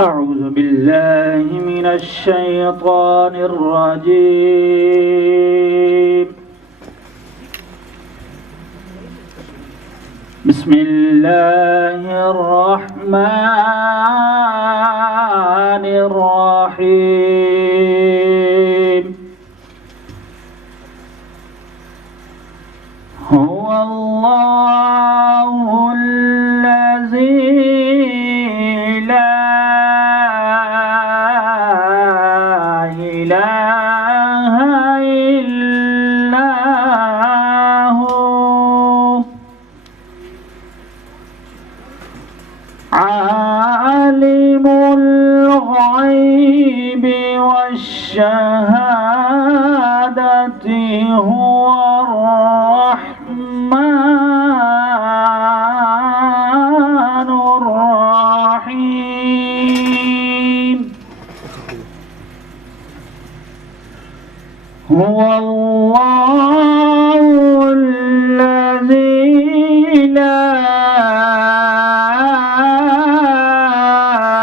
أعوذ بالله من الشيطان الرجيم بسم الله الرحمن الرحيم هو الله الذي لا عالم الغيب والشهادة هو الرحمن الرحيم هو الله الذي لا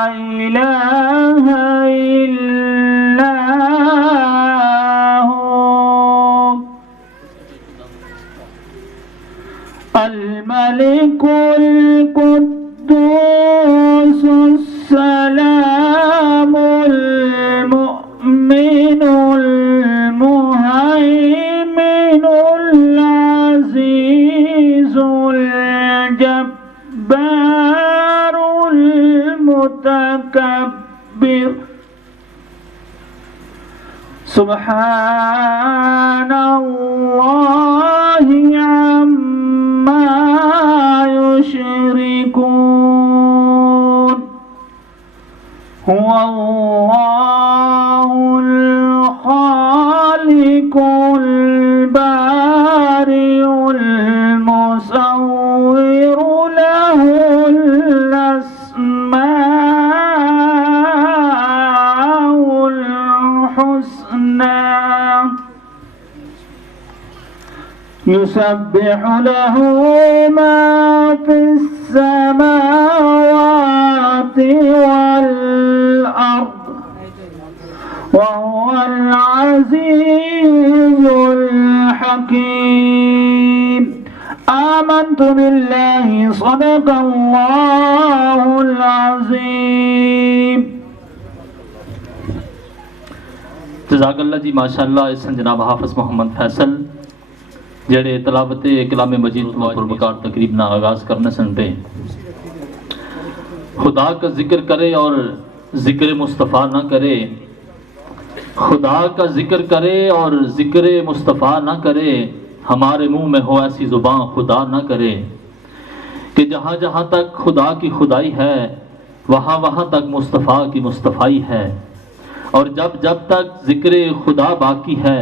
إله إلا هو الملك القدوس السلام المؤمن المهيمن العزيز الجبار المتكبر سبحان الله عما يشركون هو الله الخالق البارئ المصور له الأسماء الحسنى يسبح له ما في السماوات والأرض وهو العزيز الحكيم آمنت بالله صدق الله العظيم جزاک اللہ جی ماشاءاللہ اسن جناب حافظ محمد فیصل جڑے تلاوت کلام مجید پروبکار تقریب نہ آغاز کرنے سن پہ خدا کا ذکر کرے اور ذکر مصطفیٰ نہ کرے خدا کا ذکر کرے اور ذکر مصطفیٰ نہ کرے ہمارے منہ میں ہو ایسی زبان خدا نہ کرے کہ جہاں جہاں تک خدا کی خدائی ہے وہاں وہاں تک مصطفیٰ کی مصطفائی ہے اور جب جب تک ذکر خدا باقی ہے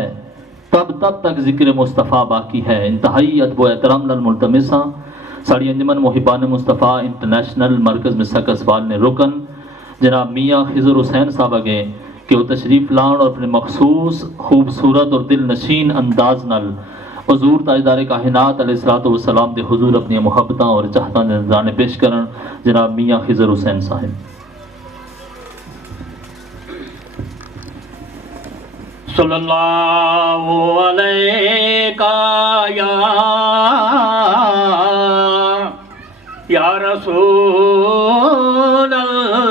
تب تب تک ذکر مصطفیٰ باقی ہے انتہائی ادب و احترام نال ملتمساں ساڑی انجمن محبان مصطفیٰ انٹرنیشنل مرکز مسا قصبال نے رکن جناب میاں خضر حسین صاحب اگے کہ وہ تشریف لان اور اپنے مخصوص خوبصورت اور دل نشین انداز نال حضور تاجدار کائنات علیہ الصلوۃ والسلام دے حضور اپنی محبتاں اور چاہتاں دے نذرانے پیش کرن جناب میاں خضر حسین صاحب صلی اللہ علیہ یا رسول اللہ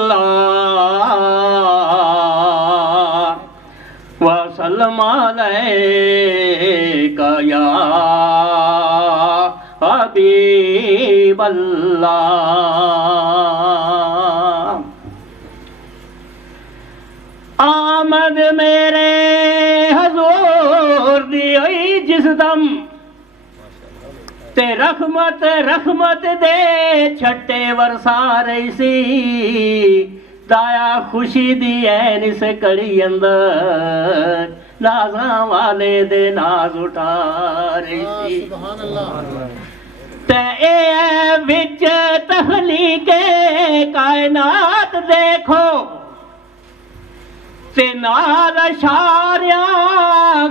وسلم علیک یا حبیب اللہ آمد میرے حضور دی ہوئی جس دم تے رحمت رحمت دے چھٹے ورسا رہی سی دایا خوشی دی این اس کڑی اندر نازاں والے دے ناز اٹھا رہی سی تے اے وچ تخلیق کائنات دیکھو تے نال اشاریاں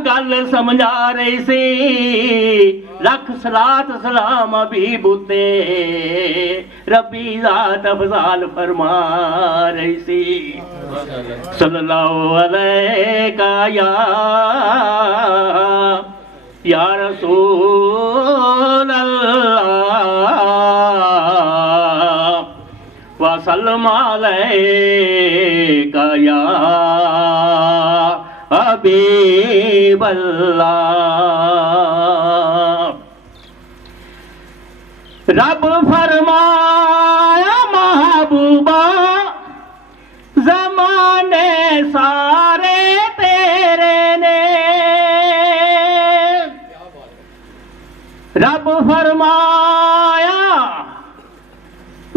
گل سمجھا رہی سی لکھ صلاۃ سلام حبیب تے ربی ذات افضال فرما رہی سی صلی اللہ علیہ یا رسول اللہ وسلم علیک یا حبیب اللہ رب فرمایا محبوبہ زمانے سارے تیرے نے رب فرمایا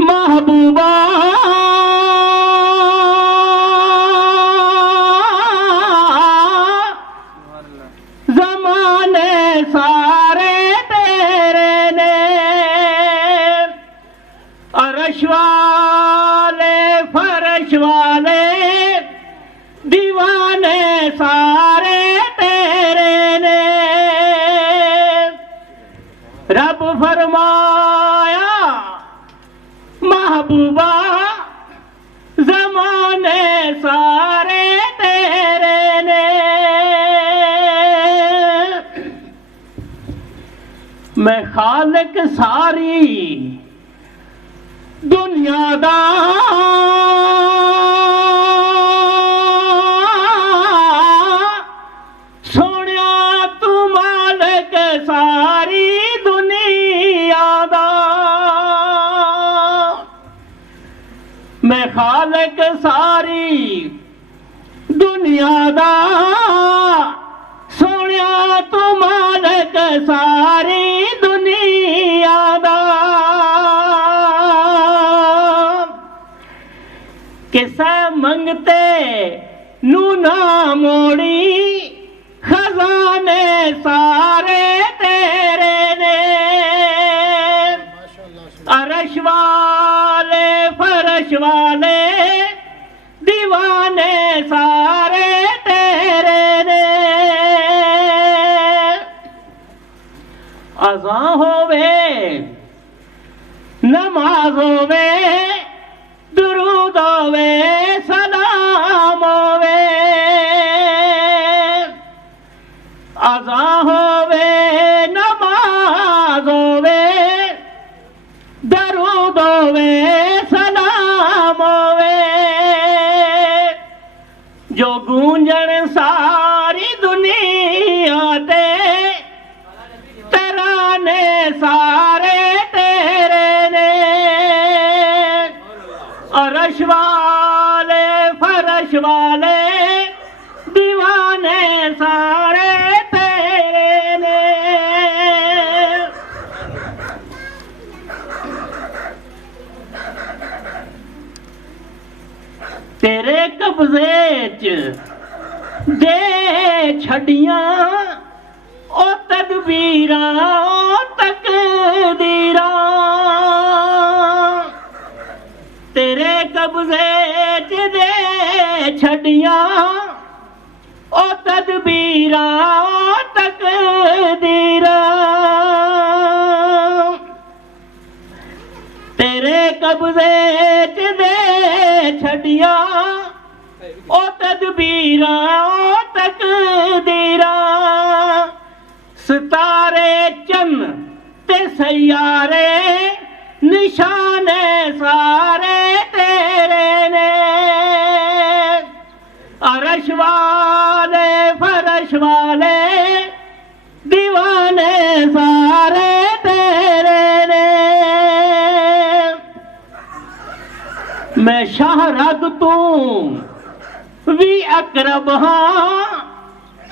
محبوبہ عرش والے فرش والے دیوانے سارے تیرے نے رب فرمایا محبوبہ زمانے سارے تیرے نے میں خالق ساری دنیا دا سونیا تو مالک ساری دنیا دا میں خالق ساری دنیا دا سونیا تو مالک ساری دنیا دا کسے منگتے نو نہ موڑی خزانے سارے تیرے نے عرش والے فرش والے دیوانے سارے تیرے نے اذان ہووے نماز ہووے درود ہووے سلام ہووے اذان ہووے نماز ہووے درود ہووے سلام ہووے جو گونجن ساری دنیا تے ترانے سارے تیرے نے عرش والے فرش والے دیوانے سارے تیرے نے تیرے قبضے چ دے چھڑیاں او تدبیراں او تقدیراں تیرے قبضے چ دے چھڑیاں او تدبیراں او تقدیراں تیرے قبضے چ دے چھڑیاں او تدبیراں او تقدیراں ستارے چن تے سیارے نشانے سارے تیرے نے عرش والے فرش والے دیوانے سارے تیرے نے میں شاہ رگ تو بھی اقرب ہاں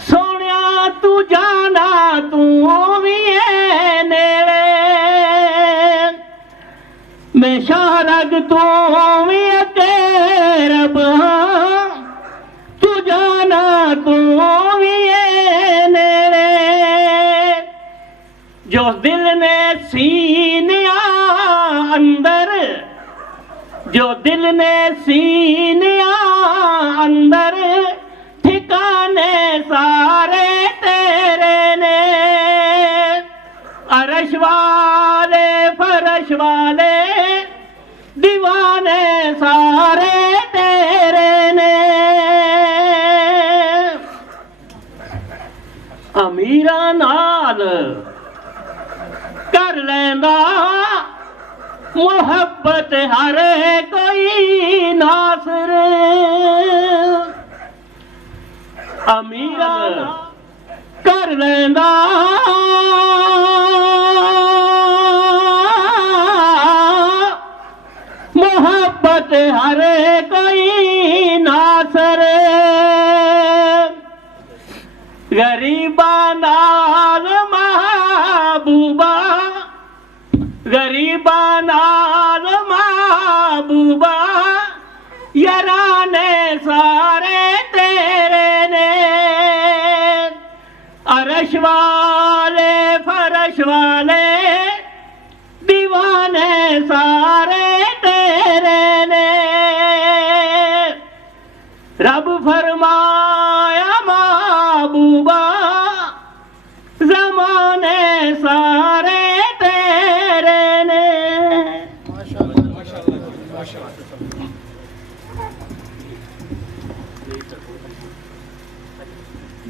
سونیا تو جانا تو بھی ہے نیڑے میں شاہ رگ تو بھی اقرب ہاں تو جانا تو بھی ہے نیڑے جو دل نے سینیا اندر جو دل نے سینیا اندر ٹھکانے سارے تیرے نے عرش والے فرش والے دیوانے سارے تیرے نے امیراں نال کر لیندا محبت ہر کوئی ناصر امیراں کر لیندا محبت ہر کوئی ناصر غریباں نال محبوبہ غریباں نال محبوبہ یارانے سارے تیرے نے عرش والے فرش والے دیوانے سارے تیرے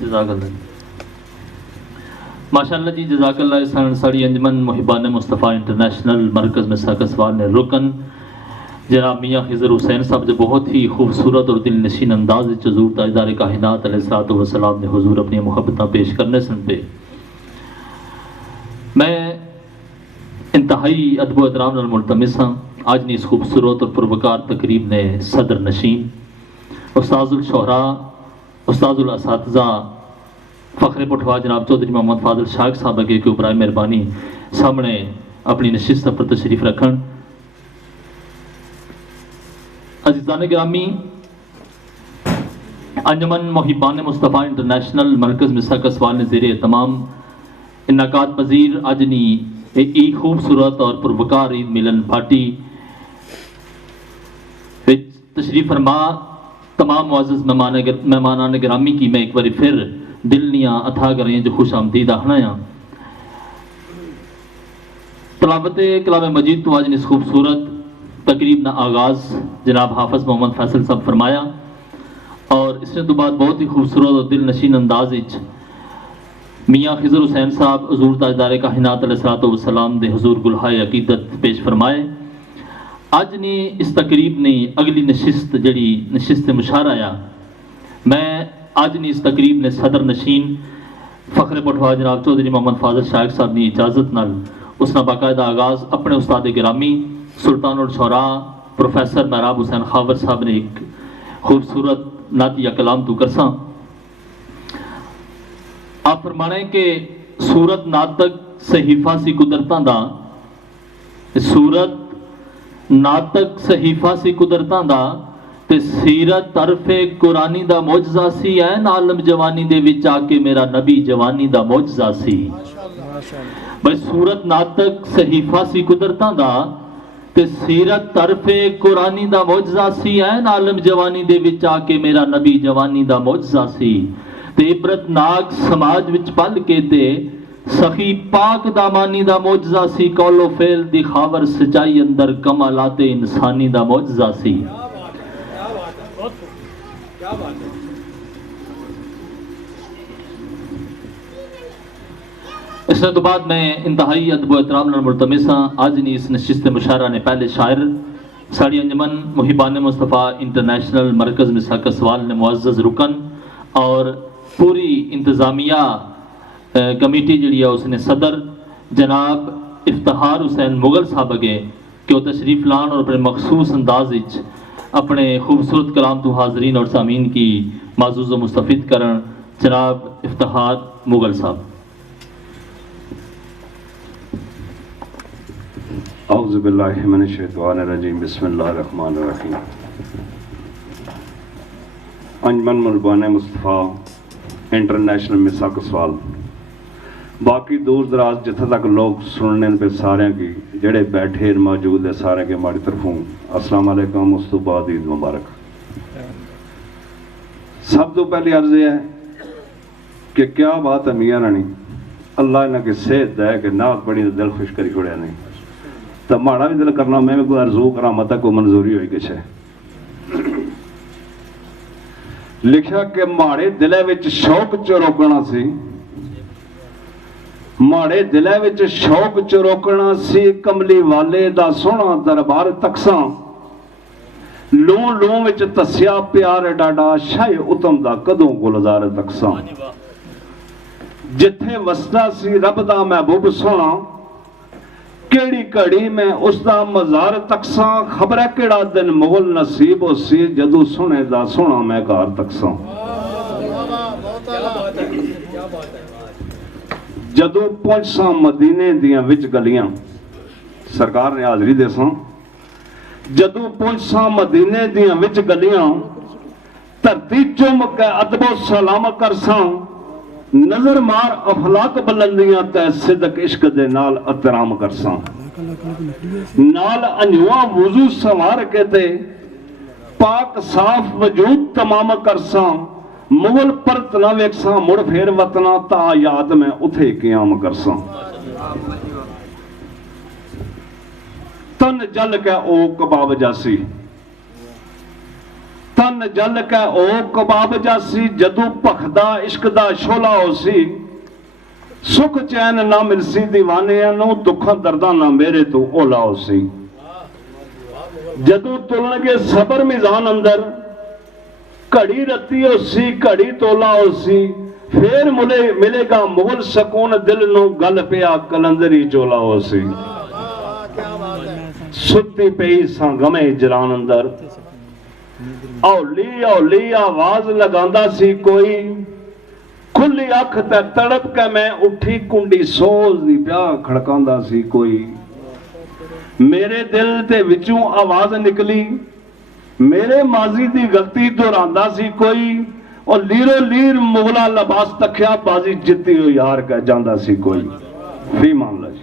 جزاک اللہ ماشاء اللہ جی، جزاک اللہ. ساڑی انجمن محبان مصطفیٰ انٹرنیشنل مرکز میں ساکسوال نے رکن جناب میاں خضر حسین صاحب جو بہت ہی خوبصورت اور دل نشین انداز حضور تاجدار کائنات علیہ الصلوۃ والسلام نے حضور اپنی محبتاں پیش کرنے سن پہ میں انتہائی ادب و احترام نال ملتمس ہاں آج نے اس خوبصورت اور پروکار تقریب نے صدر نشین استاذ الشہراء استاذ الاساتذہ فخر پٹھوا جناب چودھری محمد فاضل شاگ صاحب کے برائے مہربانی سامنے اپنی نشست پر تشریف رکھن. عزیزان گرامی، انجمن محبان مصطفیٰ انٹرنیشنل مرکز مسا کسوال نے زیر اہتمام انعقاد پذیر اجنی ای خوبصورت اور پروکار عید ملن پارٹی تشریف فرما تمام معزز مہمانان گرامی کی میں ایک بار پھر دلنیاں اتھا کریں جو خوش آمدید آہنایاں. تلاوت کلام مجید تو آج اس خوبصورت تقریب نہ آغاز جناب حافظ محمد فیصل صاحب فرمایا اور اس نے تو بعد بہت ہی خوبصورت اور دل نشین انداز میاں خضر حسین صاحب حضور تاجدار کائنات علیہ الصلوۃ والسلام دے حضور گلہائے عقیدت پیش فرمائے. اج نے اس تقریب نے اگلی نشست جڑی نشست مشارہ آیا میں اج نے اس تقریب نے صدر نشین فخر پٹھوا جناب چودھری محمد فاضل شاگ صاحب نے اجازت نال اس نے باقاعدہ آغاز اپنے استاد گرامی سلطان الشعراء پروفیسر مہراب حسین خاور صاحب نے ایک خوبصورت نعتیہ کلام تو کرساں. آپ فرمانے کہ سورت ناطق صحیفہ سی قدرتاں دا سورت ناطق صحیفہ سی قدرتاں دا تے سیرت طرف قرآنی دا معجزہ سی این عالم جوانی دے وچ آ کے میرا نبی جوانی دا معجزہ سی. بھائی سورت ناطق صحیفہ سی قدرتاں دا تے سیرت طرف قرآنی دا معجزہ سی این عالم جوانی دے وچ آ کے میرا نبی جوانی دا معجزہ سی. تے عبرت ناک سماج وچ پل کے تے سخی پاک دامانی دا معجزہ سی. قول و فعل دی خاور سچائی اندر کمالات انسانی دا معجزہ سی. اس نے تو بعد میں انتہائی ادب و احترام نال ملتمس ہاں آج نی اس نشست مشاعرہ نے پہلے شاعر ساڑی انجمن محبان مصطفیٰ انٹرنیشنل مرکز مسا کسوال نے معزز رکن اور پوری انتظامیہ کمیٹی جڑی ہے اس نے صدر جناب افتخار حسین مغل صاحب اگے کہ وہ تشریف لان اور اپنے مخصوص انداز اپنے خوبصورت کلام تو حاضرین اور سامعین کی معزوز و مستفید کرن جناب افتخار مغل صاحب. اعوذ باللہ من الشیطان الرجیم بسم اللہ الرحمن الرحیم. انجمن محبان مصطفیٰ انٹرنیشنل مسا کسوال باقی دور دراز جتھے تک لوگ سننے پہ سارے کی جڑے بیٹھے موجود ہے سارے کے ہماری طرفوں السلام علیکم. اس تو بعد عید مبارک. سب تو پہلی عرض یہ ہے کہ کیا بات ہے میاں رانی اللہ نے کہ صحت دے کہ نعت بڑی دل خوش کری چھوڑیا نہیں تو ماڑا بھی دل کرنا میں کوئی ارزو کرا متا کوئی منظوری ہوئی کچھ ہے. لکھا کہ ماڑے دلے وچ شوق چ روکنا سی ماڑے دلے وچ شوق چ روکنا سی کملی والے دا سونا دربار تکساں لون لون وچ تسیا پیار ڈاڈا شاہ اتم دا کدوں گلزار تکساں جتھے وسدا سی رب دا محبوب سونا کیڑی کڑی میں اس دا مزار تکساں خبر ہے کیڑا دن مغل نصیب ہو سی جدو سنے دا سونا میں کار تکساں جدو پہنچساں مدینے دیاں وچ گلیاں سرکار نے حاضری دے ساں جدو پہنچساں مدینے دیاں وچ گلیاں دھرتی چوم کے ادب و سلام کرساں نظر مار افلاک بلندیاں تے صدق عشق دے نال احترام کرساں نال انجواں وضو سوار کے تے پاک صاف وجود تمام کرساں مغل پرت نہ ویکساں مڑ پھیر وطنا تا یاد میں اتھے قیام کرساں. تن ਤਨ ਜਲ ਕੇ ਉਹ ਕਬਾਬ ਜਾਸੀ, ਤਨ ਜਲ ਕੇ ਉਹ ਕਬਾਬ ਜਾਸੀ, ਜਦੋਂ ਭਖਦਾ ਇਸ਼ਕ ਦਾ ਸ਼ੋਲਾ ਹੋਸੀ, ਸੁਖ ਚੈਨ ਨਾ ਮਿਲਸੀ دیਵਾਨਿਆਂ ਨੂੰ, ਦੁੱਖਾਂ ਦਰਦਾਂ ਨਾ ਮੇਰੇ ਤੋਂ ਓਲਾ ਹੋਸੀ। ਜਦੋਂ ਤੁਲਣਗੇ ਸਬਰ ਮਿਜ਼ਾਨ ਅੰਦਰ, ਘੜੀ ਰੱਤੀ ਹੋਸੀ ਘੜੀ ਤੋਲਾ ਹੋਸੀ, ਫੇਰ ਮਿਲੇਗਾ ਮੁਗਲ ਸਕੂਨ ਦਿਲ ਨੂੰ, ਗੱਲ ਪਿਆ ਕਲੰਦਰੀ ਚੋਲਾ ਹੋਸੀ। ਸੁੱਤੀ ਪਈ ਸਾਂ ਗਮੇ ਜਲਾਨ ਅੰਦਰ, ਹੌਲੀ ਹੌਲੀ ਆਵਾਜ਼ ਲਗਾਉਂਦਾ ਸੀ ਕੋਈ, ਖੁੱਲੀ ਅੱਖ ਤੇ ਤੜਪ ਕੇ ਮੈਂ ਉੱਠੀ, ਕੁੰਡੀ ਸੋਜ਼ ਦੀ ਪਿਆ ਖੜਕਾਉਂਦਾ ਸੀ ਕੋਈ। ਮੇਰੇ ਦਿਲ ਤੇ ਵਿੱਚੋਂ ਆਵਾਜ਼ ਨਿਕਲੀ, ਮੇਰੇ ਮਾਜ਼ੀ ਦੀ ਗਲਤੀ ਦੁਹਰਾਉਂਦਾ ਸੀ ਕੋਈ, ਉਹ ਲੀਰੋ ਲੀਰ ਮੁਗਲਾ ਲਿਬਾਸ ਤੱਕਿਆ, ਬਾਜ਼ੀ ਜਿੱਤੀ ਹੋ ਯਾਰ ਕਹਿ ਜਾਂਦਾ ਸੀ ਕੋਈ। ਫੀ ਮਾਮਲਾ ਜੀ।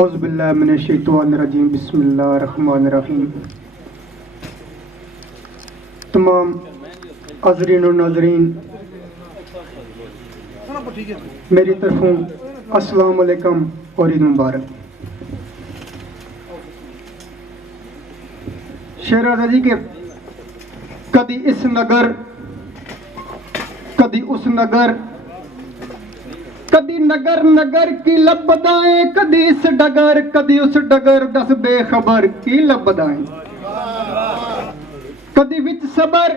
اعوذ باللہ من الشیطان الرجیم بسم اللہ الرحمن الرحیم. تمام حاضرین و ناظرین میری طرفوں السلام علیکم اور عید مبارک. شیر آزادی کے کدی اس نگر کدی اس نگر کدی نگر نگر کی لب بدائیں کدی اس ڈگر کدی اس ڈگر دس بے خبر کی لب بدائیں کدی وچ صبر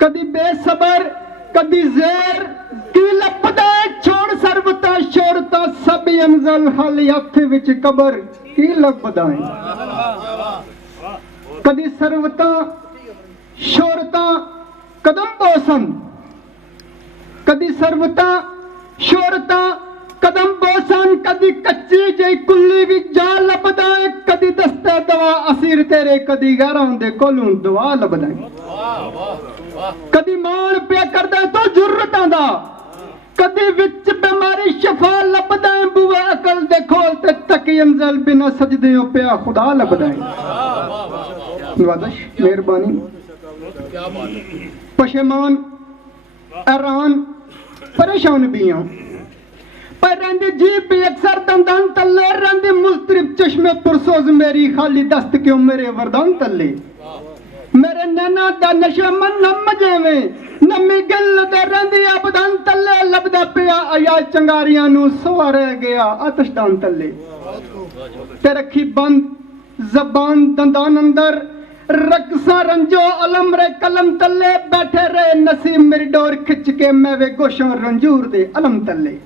کدی بے صبر کدی زیر کی لب بدائیں چھوڑ سروتا شورتا سب انزل حل یف وچ قبر کی لب بدائیں کدی سروتا شورتا قدم بوسن کدی سروتا شورتا قدم بوسن کدی کچی جی کلی بھی جا لبدائیں کدی دستے دوا اسیر تیرے کدی غیراں دے کولوں دعا لبدائیں کدی مان پیا کردے تو جرتاں دا کدی وچ بیماری شفا لبدائیں بوئے عقل دے کھول تے تکی انزل بنا سجدیوں پیا خدا لبدائیں. نوازش مہربانی پشیمان ایران پریشان بھی ہوں پر رہندی جیب بھی اکثر دندان تلے رہندی مضطرب چشمے پرسوز میری خالی دست کیوں میرے وردان تلے میرے نینا دا نشہ من نم جیویں نمی گل دے رہندی ابدان تلے لبدا پیا آیا چنگاریاں نو سوا رہ گیا آتش دان تلے تے رکھی بند زبان دندان اندر رقصہ رنجو علم رے قلم تلے بیٹھے رہے نسیم میری ڈور کھچ کے میوے گوشوں رنجور دے علم تلے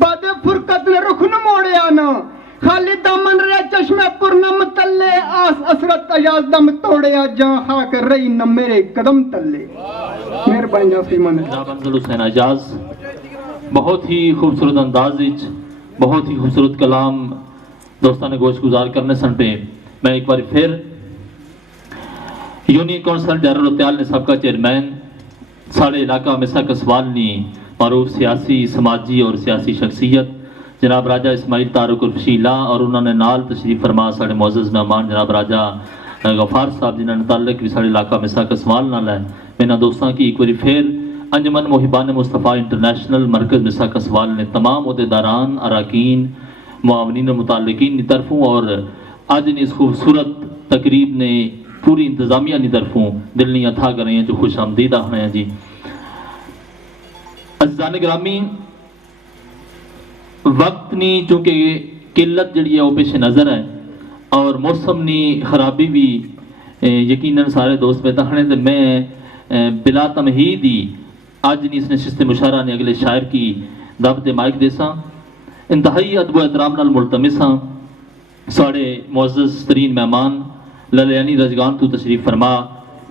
بعد فرقت نے رخ نہ موڑیا نا خالی دامن رے چشمے پرنم تلے آس اسرت ایاز دم توڑیا جہاں خاک رہی نہ میرے قدم تلے. مہربانی جناب ایمان جناب افضل حسین اعجاز بہت ہی خوبصورت انداز وچ بہت ہی خوبصورت کلام دوستان گوش گزار کرنے سن پہ میں ایک بار پھر یونین کونسل ڈیرہ رتیال نے سابقہ چیئرمین ساڑھے علاقہ مسا کسوال نے معروف سیاسی سماجی اور سیاسی شخصیت جناب راجہ اسماعیل تارک الفشیلہ اور انہوں نے نال تشریف فرما ساڑھے معزز مہمان جناب راجہ غفار صاحب جنہوں نے تعلق بھی ساڑھے علاقہ مسا کسوال نال ہے. میں دوستان کی ایک بار پھر انجمن محبان مصطفیٰ انٹرنیشنل مرکز مسا کسوال نے تمام عہدیداران اراکین معاونین و متعلقین کی طرفوں اور آج نے اس خوبصورت تقریب نے پوری انتظامیہ کی طرفوں دل نہیں اتھا کر رہے ہیں جو خوش آمدید آ رہے ہیں جی. عزیزان گرامی وقت نہیں چونکہ قلت جڑی ہے وہ پیش نظر ہے اور موسم نی خرابی بھی یقیناً سارے دوست پہ تہنے تو میں بلا تمہید ہی آج نہیں اس نشست مشاعرہ نے اگلے شاعر کی دعوت مائک دے ساں انتہائی ادب و احترام نال ملتمس ہاں ساڑے معزز ترین مہمان للیانی رجگان تو تشریف فرما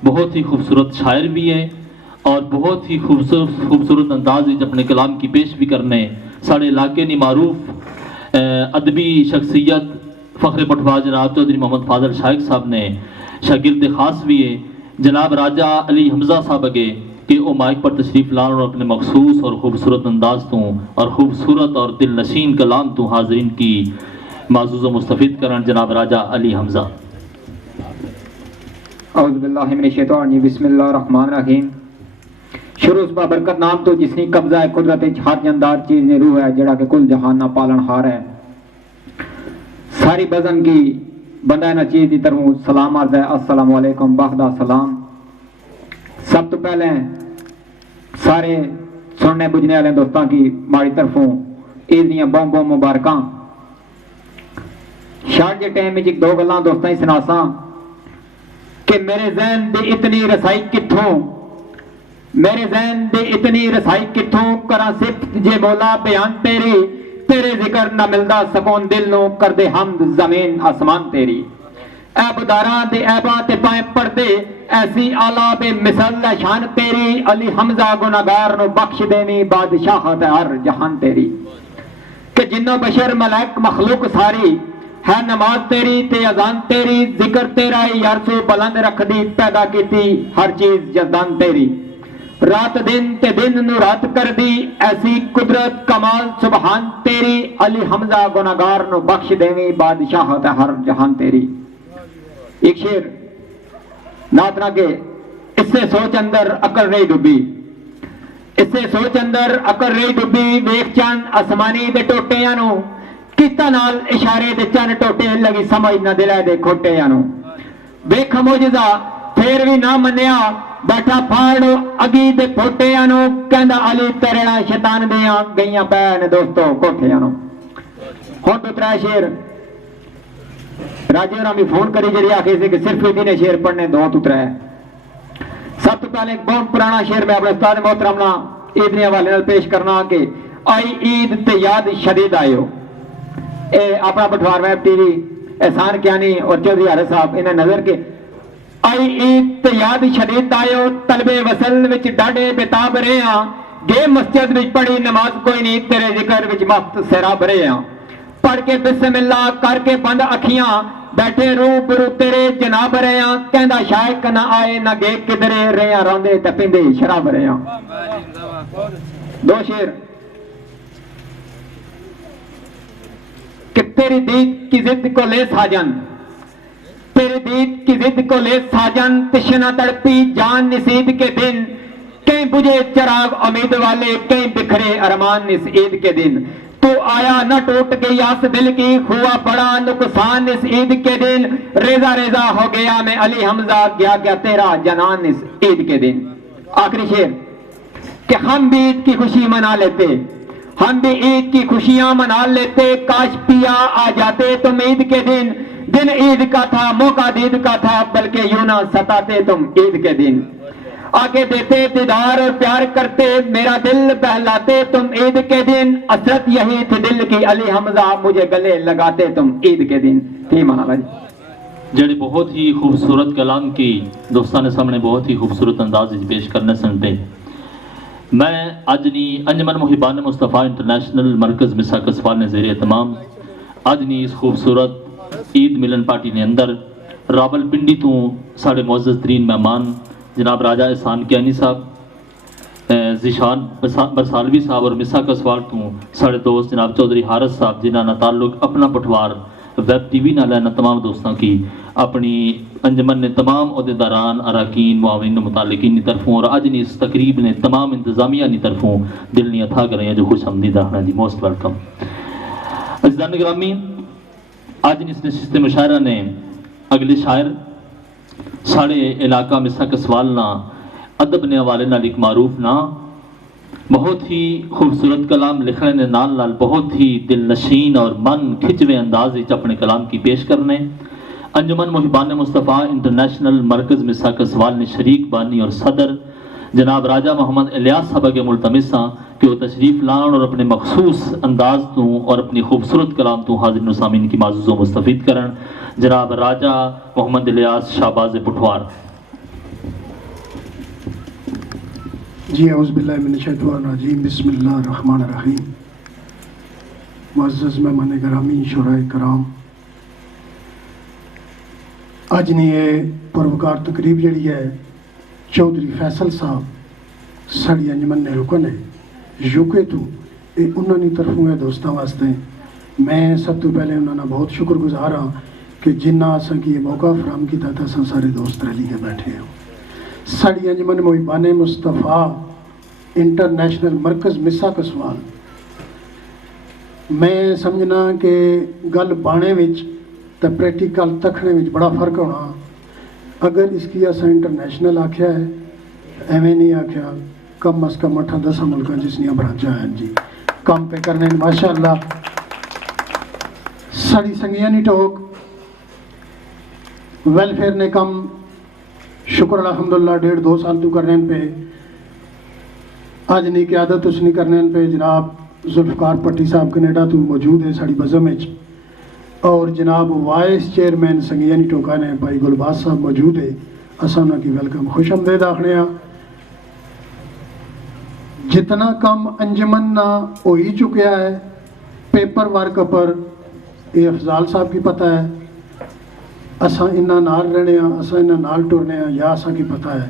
بہت ہی خوبصورت شاعر بھی ہے اور بہت ہی خوبصورت انداز اپنے کلام کی پیش بھی کرنے ساڑے علاقے نی معروف ادبی شخصیت فخر پٹھوا جناب چودھری محمد فاضل شائق صاحب نے شاگرد خاص بھی ہے جناب راجہ علی حمزہ صاحب اگے کہ وہ مائک پر تشریف لان اور اپنے مخصوص اور خوبصورت انداز تو اور خوبصورت اور دل نشین کلام تو حاضرین کی معزوز و مستفید کرن جناب راجہ علی حمزہ. اعوذ باللہ من الشیطان الرجیم بسم اللہ الرحمن الرحیم. شروع اس برکت نام تو جس نے قبضہ ہے قدرت ہر جاندار چیز نے روح ہے جڑا کہ کل جہان نہ پالن ہار ہے. ساری بزن کی بندہ نہ چیز دی طرح سلام عرض ہے السلام علیکم باخدا سلام. سب تو پہلے سارے سننے بجنے والے دوستاں کی ماری طرفوں عید دیاں بہت بہت مبارکاں. شاٹ کے ٹائم میں ایک دو گلاں دوستاں ہی سناساں کہ میرے ذہن دے اتنی رسائی کتھوں میرے ذہن دے اتنی رسائی کتھوں کراں صفت جے مولا بیان تیری تیرے ذکر نہ ملدا سکون دل نو کر دے حمد زمین آسمان تیری. عیب داراں دے عیباں تے پائیں پردے ایسی آلا بے مثل شان تیری. علی حمزہ گناہگار نو بخش دیویں بادشاہت ہر جہان تیری. کہ جنو بشر ملائک مخلوق ساری ہے نماز تیری تے اذان تیری. ذکر تیرا ہی عرش بلند رکھ دی پیدا کیتی ہر چیز جزدان تیری. رات دن تے دن نو رات کر دی ایسی قدرت کمال سبحان تیری علی حمزہ گناہگار نو بخش دیویں بادشاہت ہر جہان تیری. ایک شعر ناتنا کے اس سے سوچ اندر عقل رہی ڈبی اس سے سوچ اندر عقل رہی ڈبی ویکھ چند آسمانی دے ٹوٹیاں نو کیتا نال اشارے دے چند ٹوٹے لگی سمجھ نہ دلے دے کھوٹیاں نو ویکھ معجزہ پھر بھی نہ منیا بیٹھا پھاڑ اگی دے پھوٹیاں نو کہندا علی تیرے نال شیطان دیاں گئیاں پین دوستو کوٹھیاں نو. ہن تو ترے شعر راجے ہوراں بھی فون کری جڑی آکھے سی کہ صرف ایدی نے شعر پڑھنے دو تو ترے. سب تو پہلے ایک بہت پرانا شعر میں اپنے استاد محترم نا عید نے حوالے نال پیش کرنا کہ آئی عید تے یاد شدید آئیو. اے اپنا پٹھوار ویب ٹی وی احسان کیانی اور چودھری حارث صاحب انہیں نظر کے آئی عید تے یاد شدید آئیو طلب وصل وچ ڈاڈے بتاب رہے ہاں گے مسجد وچ پڑھی نماز کوئی نہیں تیرے ذکر وچ مفت سیراب رہے ہاں پڑھ کے بسم اللہ کر کے بند اکھیاں بیٹھے روبرو تیرے جناب رہے ہاں کہندا شاید نہ آئے نہ گے کدرے رہے ہاں روندے تے پیندے شراب رہے ہاں. دو شعر کہ تیری دید کی ضد کو لے ساجن تیری دید کی ضد کو لے ساجن تشنا تڑپی جان نصیب کے دن کہیں بجھے چراغ امید والے کہیں بکھرے ارمان اس عید کے دن تو آیا نہ ٹوٹ گئی آس دل کی ہوا بڑا نقصان اس عید کے دن ریزہ ریزہ ہو گیا میں علی حمزہ گیا گیا تیرا جنان اس عید کے دن. آخری شعر کہ ہم بھی عید کی خوشی منا لیتے ہم بھی عید کی خوشیاں منا لیتے کاش پیا آ جاتے تم عید کے دن دن عید کا تھا موقع عید کا تھا بلکہ یوں نہ ستاتے تم عید کے دن آگے دیتے دیدار اور پیار کرتے میرا دل بہلاتے تم عید کے دن حسرت یہی تھی دل کی علی حمزہ مجھے گلے لگاتے تم عید کے دن. تھی مانا بھائی جڑی بہت ہی خوبصورت کلام کی دوستان سامنے بہت ہی خوبصورت انداز پیش کرنے سنتے میں اج نی انجمن محبان مصطفیٰ انٹرنیشنل مرکز مسا قصوال نے زیر اہتمام اج نی اس خوبصورت عید ملن پارٹی نے اندر راول پنڈی تو ساڑھے معزز ترین مہمان جناب راجہ احسان کیانی صاحب ذیشان برسالوی صاحب اور مسا قصوال تو ساڑھے دوست جناب چودھری حارث صاحب جنہاں نا تعلق اپنا پٹھوار ویب ٹی وی نہ لینا تمام دوستوں کی اپنی انجمن نے تمام عہدیداران اراکین معاونین متعلقین کی طرفوں اور اج نی اس تقریب نے تمام انتظامیہ کی طرفوں دل نہیں اتھا کر رہے ہیں جو خوش آمدید رہنا جی موسٹ ویلکم. عزیزان گرامی آج اس نشست مشاعرہ نے اگلے شاعر ساڑھے علاقہ مسا قصوال نا ادب نے حوالے نال ایک معروف نا بہت ہی خوبصورت کلام لکھنے نے نال نال بہت ہی دل نشین اور من کھچوے انداز اپنے کلام کی پیش کرنے انجمن محبان مصطفیٰ انٹرنیشنل مرکز مسا قصوال نے شریک بانی اور صدر جناب راجہ محمد الیاس صاحب کے ملتمس ہاں کہ وہ تشریف لان اور اپنے مخصوص انداز تو اور اپنی خوبصورت کلام تو حاضرین و سامعین کی معزز و مستفید کرن جناب راجہ محمد الیاس شہباز پٹھوار. جی اعوذ باللہ من الشیطان الرجیم بسم اللہ الرحمن الرحیم. معزز مہمان گرامی شورائے کرام اج نے یہ پروکار تقریب جڑی ہے چودھری فیصل صاحب ساڑی انجمن نے رکن ہے یوکے تو انہوں نے طرفوں ہے دوستوں واسطے میں سب تو پہلے انہوں نے بہت شکر گزار ہاں کہ جنہ آساں کی یہ موقع فراہم کیتا تھا سن سارے دوست رلی کے بیٹھے ہوں. ساڑی انجمن محبان مصطفیٰ انٹرنیشنل مرکز مسا قصوال میں سمجھنا کہ گل بانے وچ تے پریکٹیکل تکھنے وچ بڑا فرق ہونا. اگر اس کی اساں انٹرنیشنل آکھیا ہے ایویں نہیں آکھیا کم از کم 8-10 ملکاں جس نیاں برانچاں ہیں جی کام پہ کرنے ماشاءاللہ. ساڑی سنگیانی ٹوک ویلفیئر نے کم شکر الحمدللہ 1.5-2 سال تو کرنے پہ آج نہیں قیادت اس نہیں کرنے پہ جناب ذوالفقار پٹی صاحب کینیڈا تو موجود ہے ساڑی بزم وچ اور جناب وائس چیئرمین سنگیانی ٹوکا نے بھائی گلباز صاحب موجود ہے اساں انہاں کی ویلکم خوش آمدید آخنے ہاں. جتنا کم انجمن نہ ہو ہی چکیا ہے پیپر ورک پر یہ افضال صاحب کی پتہ ہے اساں انہاں نال رہنے ہاں اساں انہاں نال ٹرنے ہاں یا اساں کی پتہ ہے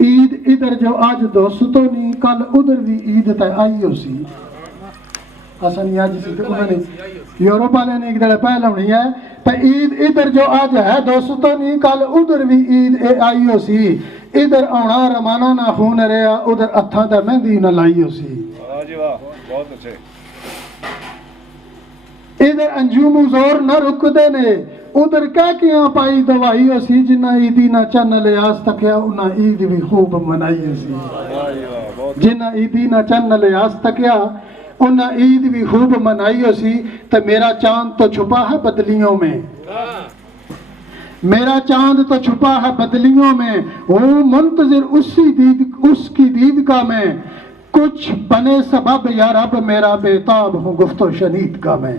عید ادھر جو آج دوستوں نہیں کل ادھر بھی عید تے آئی ہو سی حسن یا جسی تے انہوں نے یورپ والے نے ایک دڑے پہلے نہیں ہے پر عید ادھر جو آج ہے دوستوں نہیں کل ادھر بھی عید آئی ہو سی ادھر آنا رمانا نہ خون رہا ادھر اتھاں تے مہندی نہ لائی ہو سی بہت اچھے ادھر انجوم زور نہ رکدے نے ادھر کہہ کیاں پائی دوائی ہو سی جنہ عیدی نہ چن لیاس تکیا انہاں عید بھی خوب منائی ہو سی جنہ عیدی نہ چن لیاس تکیا انہاں عید بھی خوب منائی ہو سی تو میرا چاند تو چھپا ہے بدلیوں میں میرا چاند تو چھپا ہے بدلیوں میں ہوں منتظر اس کی دید کا میں کچھ بنے سبب یا رب میرا بیتاب ہوں گفت و شنید کا میں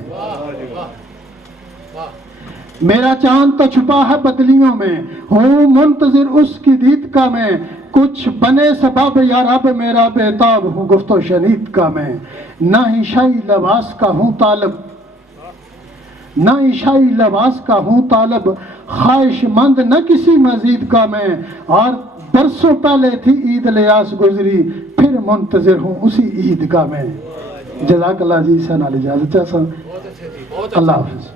میرا چاند تو چھپا ہے بدلیوں میں ہوں منتظر اس کی دید کا میں کچھ بنے سبب یا رب میرا بیتاب ہوں گفت و شنید کا میں نہ ہی شاہی لباس کا ہوں طالب نہ ہی شاہی لباس کا ہوں طالب خواہش مند نہ کسی مزید کا میں اور برسوں پہلے تھی عید لیاس گزری پھر منتظر ہوں اسی عید کا میں جزاک اللہ جی سے نال اجازت چاہتا اللہ حافظ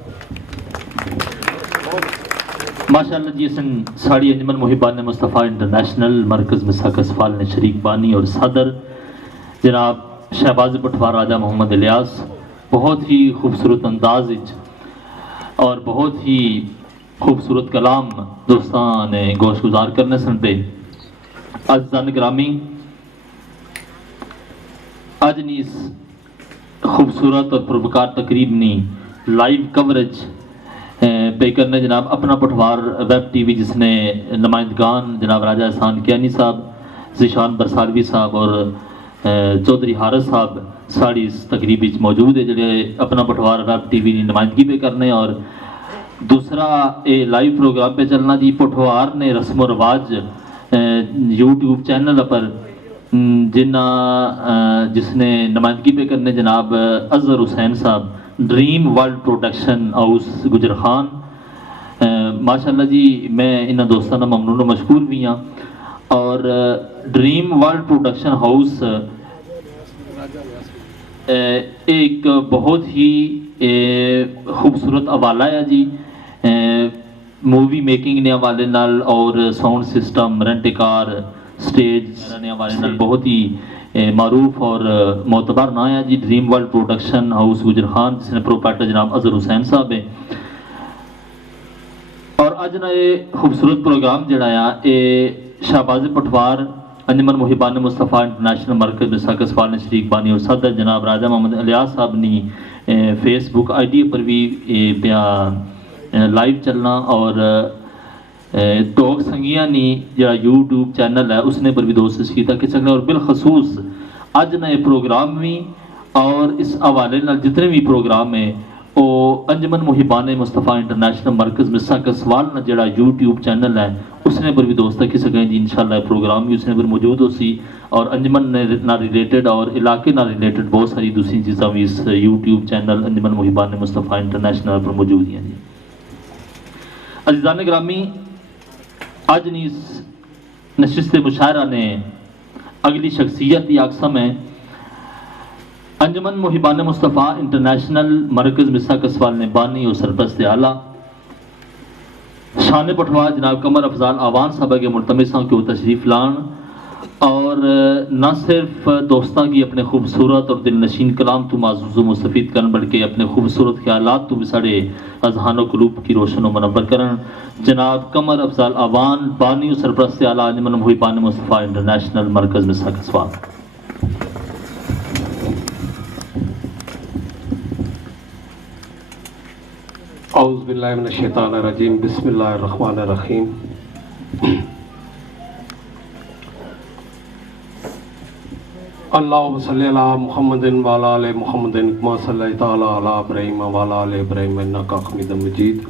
ماشاءاللہ جی سن ساڑی انجمن محبان مصطفیٰ انٹرنیشنل مرکز مساق اسفال نے شریک بانی اور صدر جناب شہباز پٹوار راجہ محمد الیاس بہت ہی خوبصورت انداز اور بہت ہی خوبصورت کلام دوستان نے گوش گزار کرنے سنتے عزیزان گرامی آج نیس خوبصورت اور پروکار تقریب نی لائیو کوریج پے کرنے جناب اپنا پٹوار ویب ٹی وی جس نے نمائندگان جناب راجہ احسان کیانی صاحب ذیشان برسالوی صاحب اور چودھری حارث صاحب ساڑی اس تقریب موجود ہے جڑے اپنا پٹوار ویب ٹی وی نمائندگی پہ کرنے اور دوسرا لائیو پروگرام پہ چلنا جی پٹوار نے رسم و رواج یوٹیوب چینل پر جس نے نمائندگی پہ کرنے جناب اظہر حسین صاحب ڈریم ورلڈ پروڈکشن ہاؤس گجر خان ماشاءاللہ جی میں انہاں دوستانہ ممنون و مشکور بھی ہاں اور ڈریم ورلڈ پروڈکشن ہاؤس ایک بہت ہی خوبصورت حوالہ ہے جی مووی میکنگ نے حوالے نال اور ساؤنڈ سسٹم رینٹ کار سٹیج نے حوالے نال بہت ہی معروف اور معتبر نام ہے جی ڈریم ورلڈ پروڈکشن ہاؤس گجر خان جس نے پروپرائٹر جناب اظہر حسین صاحب ہے اور اج نا یہ خوبصورت پروگرام جڑا ہے یہ شہباز پٹوار انجمن محبان مصطفیٰ انٹرنیشنل مرکز مساق اسفال نے شریک بانی اور صدر جناب راجہ محمد الیاس صاحب نے فیس بک آئی ڈی پر بھی پیا لائیو چلنا اور ٹاک سنگیاں نی جڑا یوٹیوب چینل ہے اس نے پر بھی دوست کیتا کہ چکنا اور بالخصوص اج نئے پروگرام بھی اور اس حوالے نال جتنے بھی پروگرام ہیں وہ انجمن محبان مصطفیٰ انٹرنیشنل مرکز مساق اسفال نہ جڑا یوٹیوب چینل ہے اس نے پر بھی دوست کی سکیں جی انشاءاللہ پروگرام بھی اس نے پر موجود ہو سی اور انجمن نہ ریلیٹڈ اور علاقے نہ ریلیٹڈ بہت ساری دوسری چیزاں بھی اس یوٹیوب چینل انجمن محبان مصطفیٰ انٹرنیشنل پر موجود ہیں جی عزیزان گرامی آج نیس نشست مشاعرہ نے اگلی شخصیت یا اقسام ہے انجمن محبان مصطفیٰ انٹرنیشنل مرکز مساق اسفال نے بانی اور سرپرست اعلیٰ شان پٹوار جناب قمر افضال آوان صاحبہ کے ملتمساں کے تشریف لان اور نہ صرف دوستاں کی اپنے خوبصورت اور دل نشین کلام تو معزوز و مستفید کرن بلکہ اپنے خوبصورت خیالات تو بھی ساڑے اذہان و قلوب کی روشن و منور کرن جناب قمر افضال آوان بانی و سرپرست اعلیٰ انجمن محبان مصطفیٰ انٹرنیشنل مرکز مساق اسفال اعوذ باللہ من الشیطان الرجیم بسم اللہ الرحمن الرحیم اللہم صلی علی محمد وعلی آل محمد کما صلیت علی ابراہیم وعلی آل ابراہیم انک حمید مجید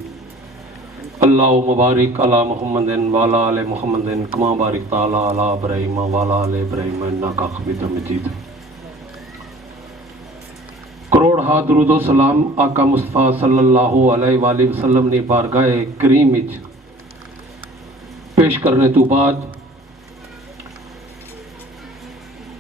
اللہم بارک علی محمد وعلی آل محمد کما بارکت علی ابراہیم وعلی آل ابراہیم انک حمید مجید کروڑ ہا درود و سلام آقا مصطفیٰ صلی اللہ علیہ وآلہ وسلم نے بارگاہ کریم وچ پیش کرنے تو بعد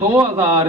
2000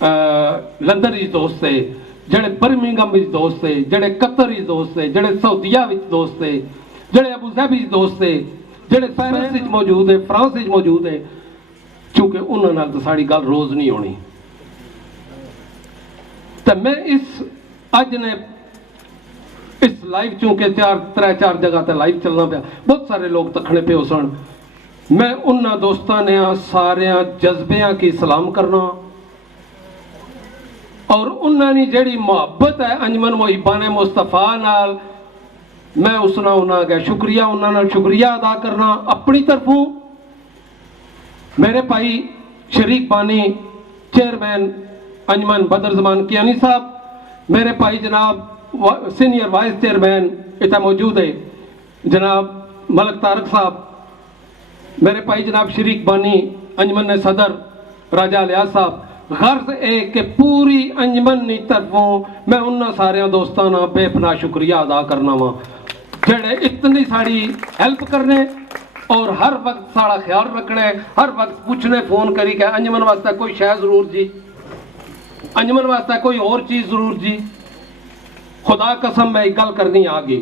لندن وچ دوست ہے، جڑے برمنگھم وچ دوست ہے، جڑے قطر وچ دوست ہے، جڑے سعودیہ وچ دوست ہے، جڑے ابو ظہبی وچ دوست ہے، جڑے پیرس وچ موجود ہے، فرانس وچ موجود ہے، چونکہ انہاں نال تو ساڑی گل روز نہیں ہونی. تو میں اج نے اس لائیو چونکہ 3-4 جگہ تے لائیو چلنا پیا، بہت سارے لوگ تکھنے پہ ہو سن، میں انہاں دوستاں نے ساریاں جذبیاں کی سلام کرنا اور انہاں نے جڑی محبت ہے انجمن محبان مصطفیٰ نال، میں اس نال انہاں کا شکریہ، انہاں نال شکریہ ادا کرنا. اپنی طرفوں میرے بھائی شریک بانی چیئرمین انجمن بدر زمان کیانی صاحب، میرے بھائی جناب سینئر وائس چیئرمین اتنا موجود ہے جناب ملک طارق صاحب، میرے بھائی جناب شریک بانی انجمن صدر راجہ الیاس صاحب. غرض ہے کہ پوری انجمن نی طرفوں میں انہاں سارے دوستاں بے پناہ شکریہ ادا کرنا وا جڑے اتنی ساری ہیلپ کرنے اور ہر وقت ساڑا خیال رکھنے، ہر وقت پوچھنے فون کری کہ انجمن واسطہ کوئی شے ضرور جی، انجمن واسطہ کوئی اور چیز ضرور جی. خدا قسم میں ایک گل کرنی آگئی،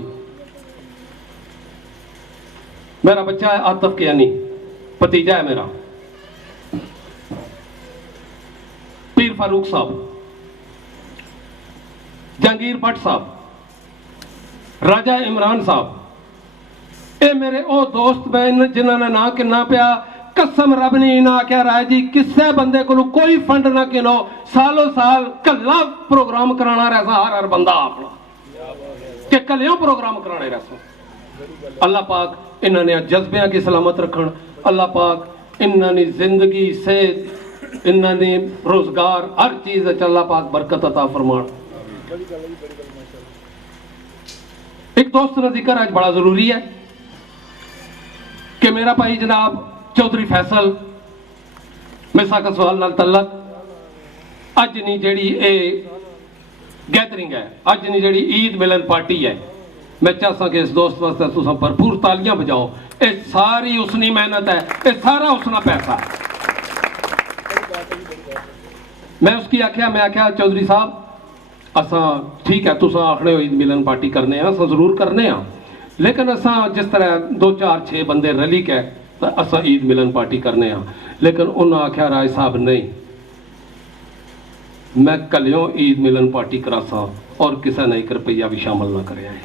میرا بچہ ہے عاطف کیانی، بھتیجا ہے میرا، پیر فاروق صاحب، جہانگیر بٹ صاحب، راجہ عمران صاحب، اے میرے او دوست بہن جنہوں نے نہ کنا پیا، قسم رب نے نہ کیا رہا جی کسے بندے کو کوئی فنڈ نہ کنو، سالوں سال کلا پروگرام کرانا رہتا ہر بندہ اپنا کہ کلیوں پروگرام کرانے رہتا. اللہ پاک انہوں نے جذبیاں کی سلامت رکھن، اللہ پاک انہوں نے زندگی صحت انہوں نے روزگار ہر چیز اللہ پاک برکت عطا فرمان. ایک دوست کا ذکر آج بڑا ضروری ہے کہ میرا بھائی جناب چودھری فیصل میسا کا سوال نال تعلق اج نہیں جڑی اے گیدرنگ ہے، اج نہیں جڑی عید ملن پارٹی ہے، میں چاہتا کہ اس دوست واسطے تساں بھرپور تالیاں بجاؤ. اے ساری اسنی محنت ہے، اے سارا اسنا پیسہ. میں اس کی آکھیا چودھری صاحب اساں ٹھیک ہے تساں آکھنے ہو عید ملن پارٹی کرنے ہیں، اساں ضرور کرنے ہیں، لیکن اساں جس طرح 2-4-6 بندے رلی کے تو اساں عید ملن پارٹی کرنے ہیں. لیکن انہوں نے آکھیا رائے صاحب نہیں، میں کلیوں عید ملن پارٹی کرا سا اور کسے نے 1 روپیہ بھی شامل نہ کرے آئے.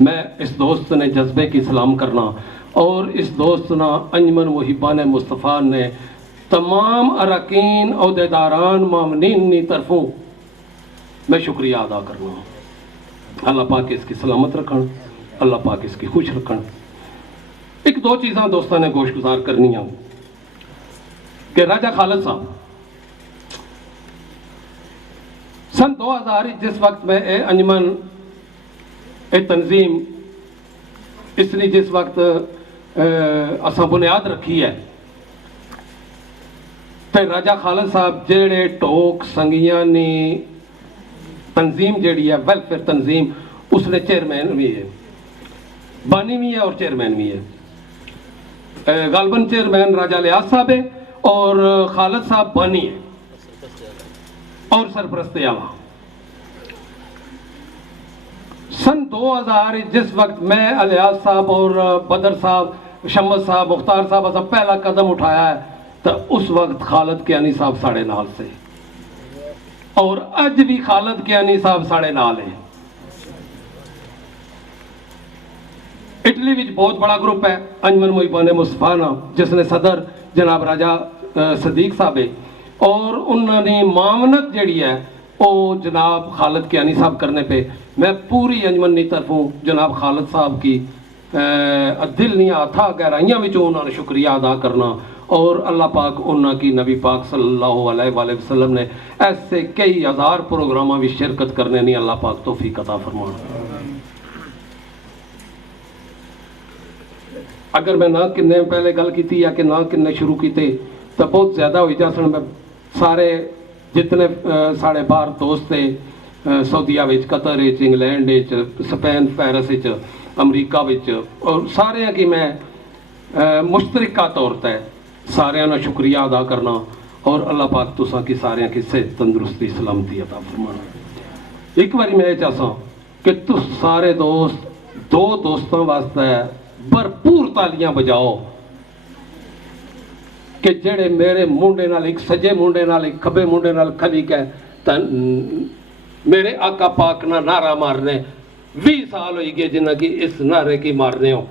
میں اس دوست نے جذبے کی سلام کرنا اور اس دوست نے انجمن محبان مصطفیٰ نے تمام اراکین عہدیداران معاونین کی طرفوں میں شکریہ ادا کرنا. اللہ پاک اس کی سلامت رکھن، اللہ پاک اس کی خوش رکھن. 1-2 چیزاں دوستوں نے گوش گزار کرنی ہیں کہ راجہ خالد صاحب سن 2000 جس وقت میں اے انجمن اے تنظیم اس نے جس وقت اساں بنیاد رکھی ہے تو راجہ خالد صاحب جڑے ٹوک سنگیاں نے تنظیم جڑی ہے ویلفیئر تنظیم اس نے چیئرمین بھی ہے، بانی بھی ہے اور چیئرمین بھی ہے. غالباً چیئرمین راجہ الیاس صاحب ہے اور خالد صاحب بانی ہے اور سرپرست اعلیٰ. سن 2000 جس وقت میں الیاس صاحب اور بدر صاحب شمس صاحب مختار صاحب اسا پہلا قدم اٹھایا ہے تو اس وقت خالد کیانی صاحب ساڑے نال سے اور اج بھی خالد کیانی صاحب ساڑے نال ہے. اٹلی وچ بہت بڑا گروپ ہے انجمن محبان مصطفیٰ جس نے صدر جناب راجہ صدیق صاحب ہے اور انہوں نے معاونت جڑی ہے وہ جناب خالد کیانی صاحب کرنے پہ میں پوری انجمن کی طرفوں جناب خالد صاحب کی دل نہیں آتھا گہرائیاں وچوں انہوں نے شکریہ ادا کرنا اور اللہ پاک انہوں کی نبی پاک صلی اللہ علیہ وآلہ وسلم نے ایسے کئی ہزار پروگراموں میں شرکت کرنے نہیں اللہ پاک توفیق عطا فرمانا. اگر میں نہ کنے پہلے گل کی یا کہ نہ کنے شروع کیتے تو بہت زیادہ ہوئی جاسن. میں سارے جتنے ساڑے باہر دوست تھے سعودیہ وچ قطر وچ انگلینڈ وچ سپین پیرس وچ امریکہ وچ اور سارے کی میں مشترکہ طور تے سارے نا شکریہ ادا کرنا اور اللہ پاک تساں کی سارے کی صحت تندرستی سلامتی عطا فرمانا۔ ایک باری میں چاہتا کہ تس سارے دوست دو دوستوں واسطے بھرپور تالیاں بجاؤ کہ جڑے میرے منڈے نال ایک سجے منڈے نال ایک کھبے منڈے نال کھلی کہ میرے آقا پاک نہ نعرہ مارنے 20 سال ہوئی گئے جنہ کی اس نعرے کی مارنے ہو۔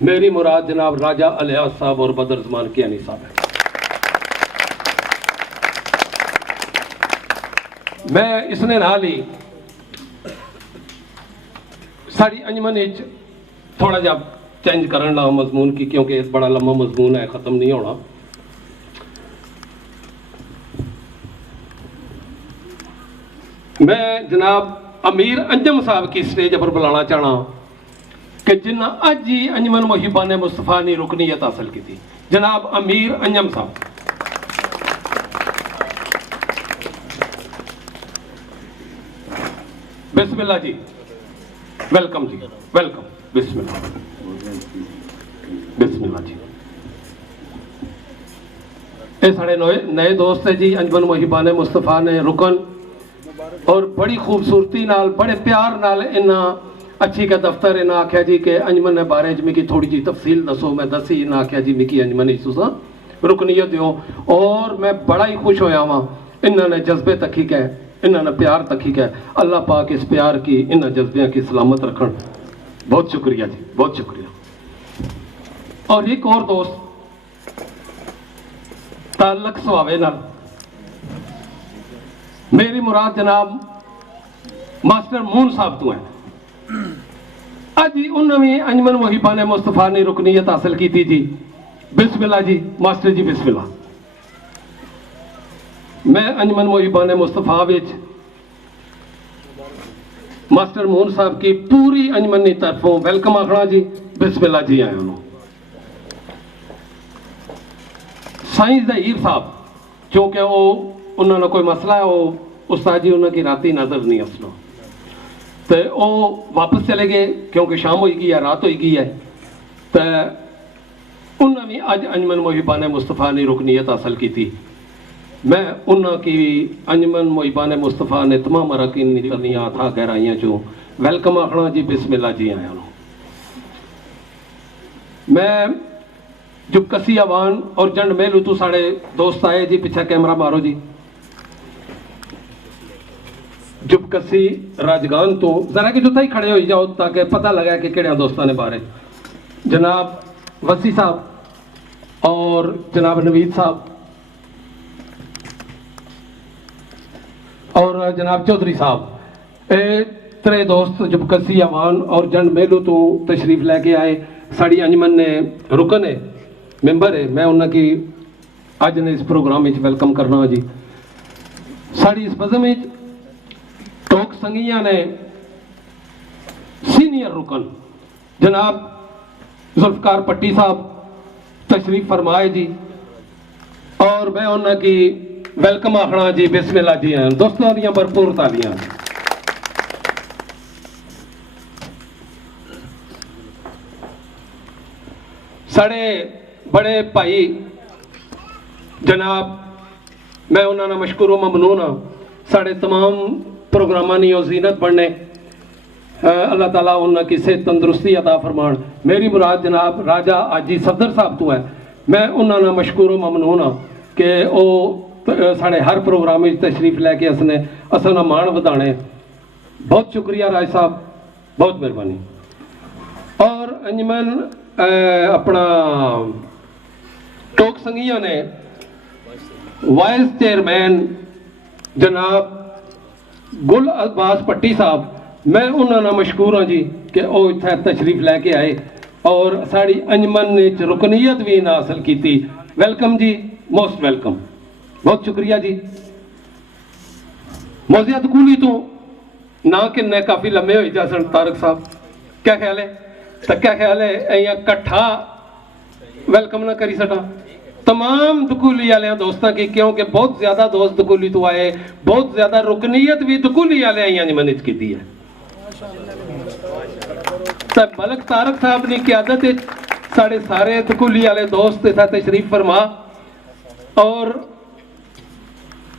میری مراد جناب راجہ الیاس صاحب اور بدر زمان کیانی صاحب ہے۔ میں اس نے نہ لی ساری انجمن تھوڑا جا چینج کرن لگا مضمون کی، کیونکہ اس بڑا لمبا مضمون ہے، ختم نہیں ہونا۔ میں جناب امیر انجم صاحب کی سٹیج پر بلانا چاہنا کہ جنہ اج ہی انجمن محبان مصطفیٰ نے رکنیت حاصل کی تھی، جناب امیر انجم صاحب۔ بسم اللہ جی، ویلکم جی، ویلکم، بسم اللہ، بسم اللہ جی۔ یہ سارے نئے دوست ہیں جی انجمن محبان مصطفیٰ نے رکن، اور بڑی خوبصورتی نال بڑے پیار نال انہاں اچھی کا دفتر انہاں آکھیا جی کہ انجمن نے بارے میں کی تھوڑی جی تفصیل دسو، میں دسی انہاں آکھیا جی مکی انجمن تساں رکنیت دیو، اور میں بڑا ہی خوش ہویا ہاں۔ انہاں نے جذبے تکھی کہ انہاں نے پیار تکھی کہ اللہ پاک اس پیار کی انہاں جذبیاں کی سلامت رکھن۔ بہت شکریہ جی، بہت شکریہ۔ اور ایک اور دوست تعلق سواوے نال، میری مراد جناب ماسٹر مون صاحب تو ہیں۔ آج ہی انہوں نے انجمن محبان مصطفیٰ نے رکنیت حاصل کی تھی جی۔ بسم اللہ جی ماسٹر جی، بسم اللہ۔ میں انجمن محبان مصطفیٰ وچ ماسٹر مون صاحب کی پوری انجمن کی طرفوں ویلکم آخنا جی، بسم اللہ جی آئے انہوں۔ سائنس ظہیر صاحب چونکہ وہ انہوں نے کوئی مسئلہ ہے، وہ استاد جی انہوں کی راتی نظر نہیں اصلوں تو وہ واپس چلے گئے کیونکہ شام ہوئی گئی ہے، رات ہوئی گئی ہے، تو انہوں نے اج انجمن محبان مصطفیٰ نے رکنیت حاصل کی تھی۔ میں انہوں کی انجمن محبان مصطفیٰ نے تمام اراکین نکلنیاں تھا گہرائیاں چوں ویلکم آخنا جی، بسم اللہ جی آیا ہوں۔ میں جب کسی آوان اور جنڈ میلو تو ساڑے دوست آئے جی، پیچھے کیمرہ مارو جی۔ جب کسی راجگان تو ذرا کہ جو تھا ہی کھڑے ہوئی جاؤ تاکہ پتہ لگا کہ کیڑے دوستان نے بارے، جناب وسی صاحب اور جناب نوید صاحب اور جناب چودھری صاحب، اے ترے دوست جب کسی آوان اور جنڈ میلو تو تشریف لے کے آئے۔ ساڑی انجمن نے رکن ہے، ممبر ہے، میں انہوں کی آج نے اس پروگرام میں ویلکم کرنا جی۔ ساڑی اس بزم میں ٹوک سنگیاں نے سینئر رکن جناب ذوالفقار پٹی صاحب تشریف فرمائے جی، اور میں انہوں کی ویلکم آخنا جی، بسم اللہ جی ہیں۔ دوستوں دیاں بھرپور تالیاں۔ ساڑے بڑے بھائی جناب میں انہوں نے مشکور و ممنون ہاں، ساڑے تمام پروگرامانی اور زینت بڑھنے اللہ تعالیٰ انہوں کی صحت تندرستی عطا فرمان۔ میری مراد جناب راجہ آجی صدر صاحب تو ہے، میں انہوں نے مشکور و ممنون ہاں کہ وہ ساڑے ہر پروگرام میں تشریف لے کے اسنے اسنا مان ودانے۔ بہت شکریہ راج صاحب، بہت مہربانی۔ اور انجمن اپنا ٹوک سنگیاں نے وائس چیئرمین جناب گل عباس پٹی صاحب، میں انہوں نے مشکور ہوں جی کہ وہ اتھے تشریف لے کے آئے اور ساڑی انجمن نے رکنیت بھی نہ حاصل کی تھی۔ ویلکم جی، موسٹ ویلکم، بہت شکریہ جی۔ موضوع دکولی تو نہ کننے کافی لمبے ہوئی جاسن طارق صاحب، کیا خیال ہے؟ تو کیا خیال ہے ایاں کٹھا ویلکم نہ کری سٹا تمام دکولی آلیاں دوستاں کی، کیونکہ بہت زیادہ دوست دکولی تو آئے، بہت زیادہ رکنیت بھی دکولی آلیاں ایاں جمانت کی دی ہے۔ تب ملک طارق صاحب نے قیادت ساڑے سارے دکولی آلے دوست تھا تشریف فرما، اور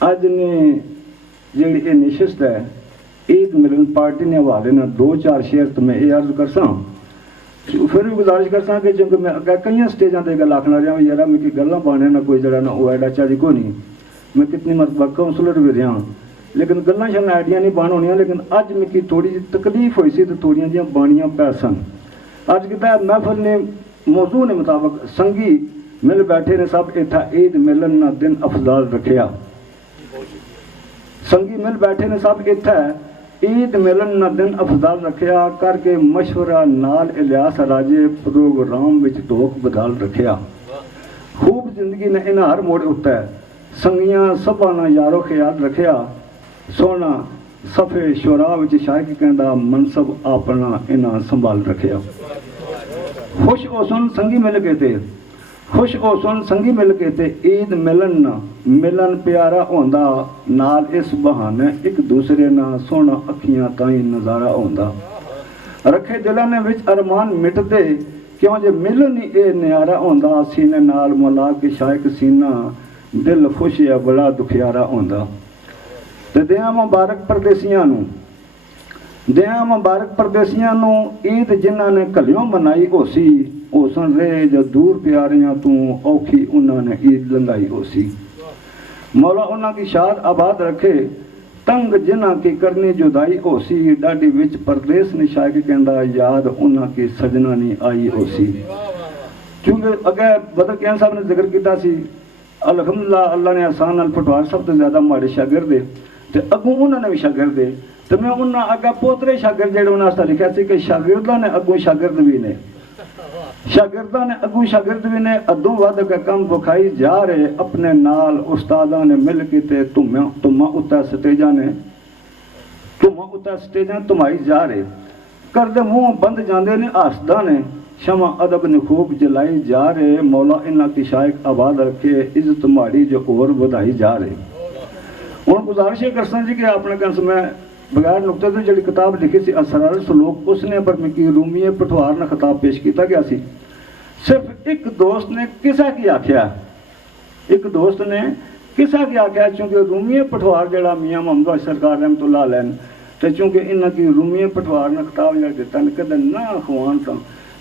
اج نے جیڑی یہ نشست ہے عید ملن پارٹی نے حوالے نہ 2-4 شعر تو میں یہ عرض کرساں پھر بھی گزارش کرساں کہ چونکہ میں اگے کئی سٹیجاں تے گل آکھنا رہا یار میں گلاں پانے نہ کوئی جڑا نہ وہ ایڈا چاڑی کو نہیں میں کتنی مرتبہ کونسلر بھی رہا لیکن گلاں شاں آئیڈیا نہیں بان ہونیاں لیکن اج میں تھوڑی جی تکلیف ہوئی سی تو تھوڑیاں جیاں بانیاں پੈ سن اج کتا محفل نے موضوع نے مطابق سنگی مل بیٹھے نے سب اتھا عید ملن نہ دن افضل رکھیا سنگی مل بیٹھے نے سب اتھا عید ملن نہ دن افضل رکھیا کر کے مشورہ نال الیاس راجے پروگرام وچ ٹوک بدال رکھیا خوب زندگی نے انہاں ہر موڑ اٹھتا ہے سنگیاں سبانا یارو خیال رکھیا سونا صفے شورا وچ شاعر کہندا منصب اپنا انہاں سنبھال رکھیا خوش او سن سنگی مل کے تے خوش او سن سنگی مل کے تے عید ملن نہ ملن پیارا ہوندا نال اس بہانے ایک دوسرے نہ سونا اکھیاں تائیں نظارہ ہوندا رکھے دلاں نے وچ ارمان مٹ دے کیوں جے ملن ہی اے نیارا ہوندا سینے نال ملا کے شائق سینہ دل خوش یا بڑا دکھیارا ہوندا تے دیاں مبارک پردیسیاں نو دیاں مبارک پردیسیاں نو عید جنہاں نے کلیوں منائی ہو سی او سن رہے جو دور پیاریاں تو اوکھی انہاں نے عید لنگائی ہو سی مولا انہاں کی شاد آباد رکھے تنگ جنہاں کی کرنی جدائی ہو سی ڈاڈی وچ پردیس نے شاید کہندا یاد انہاں کی سجنہ نہیں آئی ہو سی چونکہ اگر بدر کیان صاحب نے ذکر کیتا سی الحمدللہ اللہ نے آسان نال پٹوار سب تو زیادہ ماڑے شاگرد دے تے اگوں انہوں نے بھی شاگرد دے تو میں انہاں اگا پوترے شاگرد جڑے انہاں واسطے لکھا سی کہ شاگرداں نے اگوں شاگرد بھی نے شاگرداں نے اگوں شاگرد بھی نے ادوں ود کا کم بکھائی جا رہے اپنے نال استاداں نے مل کے تے تماں اتا سٹیجاں نے تمہائی جا رہے کردے منہ بند جاندے نے آسداں نے شمع ادب نے خوب جلائی جا رہے مولا انہاں کی شائق آباد رکھے عزت ماڑی جو اور بدائی جا رہے ہوں گزارش یہ کرساں جی کہ اپنے کنس میں بغیر نقطے تو جڑی کتاب لکھی سی اسرار سلوک اس نے پر میں کی رومی پٹوار نے خطاب پیش کیتا گیا سی صرف ایک دوست نے قصہ کی آکھیا چونکہ رومی پٹوار جڑا میاں محمد سرکار رحمت اللہ علیہ تے چونکہ انہاں کی رومی پٹوار نے خطاب جڑا دیتا نے کدے نہ خوان تھا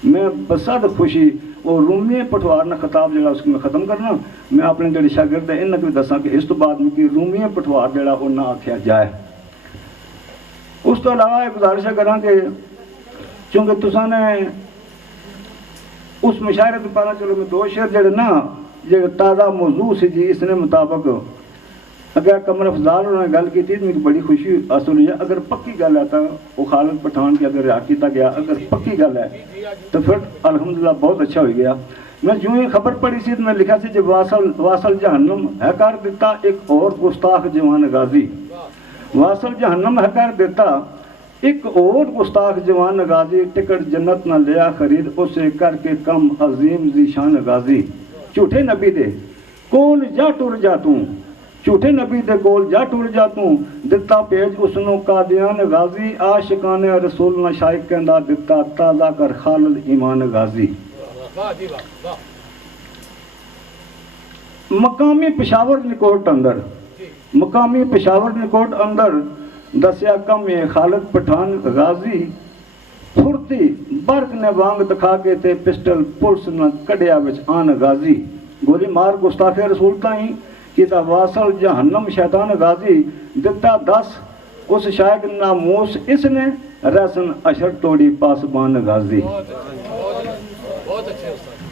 میں بسد خوشی اور رومی پٹوار نے خطاب جڑا اس کو میں ختم کرنا میں اپنے جڑے شاگرد ہیں انہاں کو دساں کہ اس تو بعد میں کی رومی پٹوار جڑا وہ نہ آکھیا جائے اس تو علاوہ ایک گزارش کراں کہ چونکہ تساں نے اس مشاعرے تو پہلا چلو میں 2 شعر جڑے نا جو تازہ موضوع سے جی اس نے مطابق اگر قمر افضال انہوں نے گل کی تھی تو مجھے بڑی خوشی حاصل ہوئی ہے اگر پکی گل ہے تو وہ خالد پٹھان کی اگر رہا کیتا گیا اگر پکی گل ہے تو پھر الحمدللہ بہت اچھا ہو گیا میں جو ہی خبر پڑھی سی تو میں لکھا سی جب واصل جہنم ہے کر دیتا ایک اور گستاخ جوان غازی واصل جہنم ہے کر دیتا ایک اور گستاخ جوان غازی ٹکٹ جنت نہ لیا خرید اسے کر کے کم عظیم ذیشان غازی جھوٹے نبی دے کول جا ٹر جاتوں جھوٹے نبی دے کول جا ٹر جاتوں دتا پیج اسنو قادیان غازی عاشقان رسول نہ شائق کہندا دتا تازہ کر خالد ایمان غازی مقامی پشاور نکوٹ اندر دسیا کم خالد پٹھان غازی پھرتی برق نے وانگ دکھا کے تے پسٹل پلس نہ کڈیا وچ آن غازی گولی مار گستاخ رسول تائیں کیتا واصل جہنم شیطان غازی دتا 10 اس شائق ناموس اس نے رسن اشر توڑی پاسبان غازی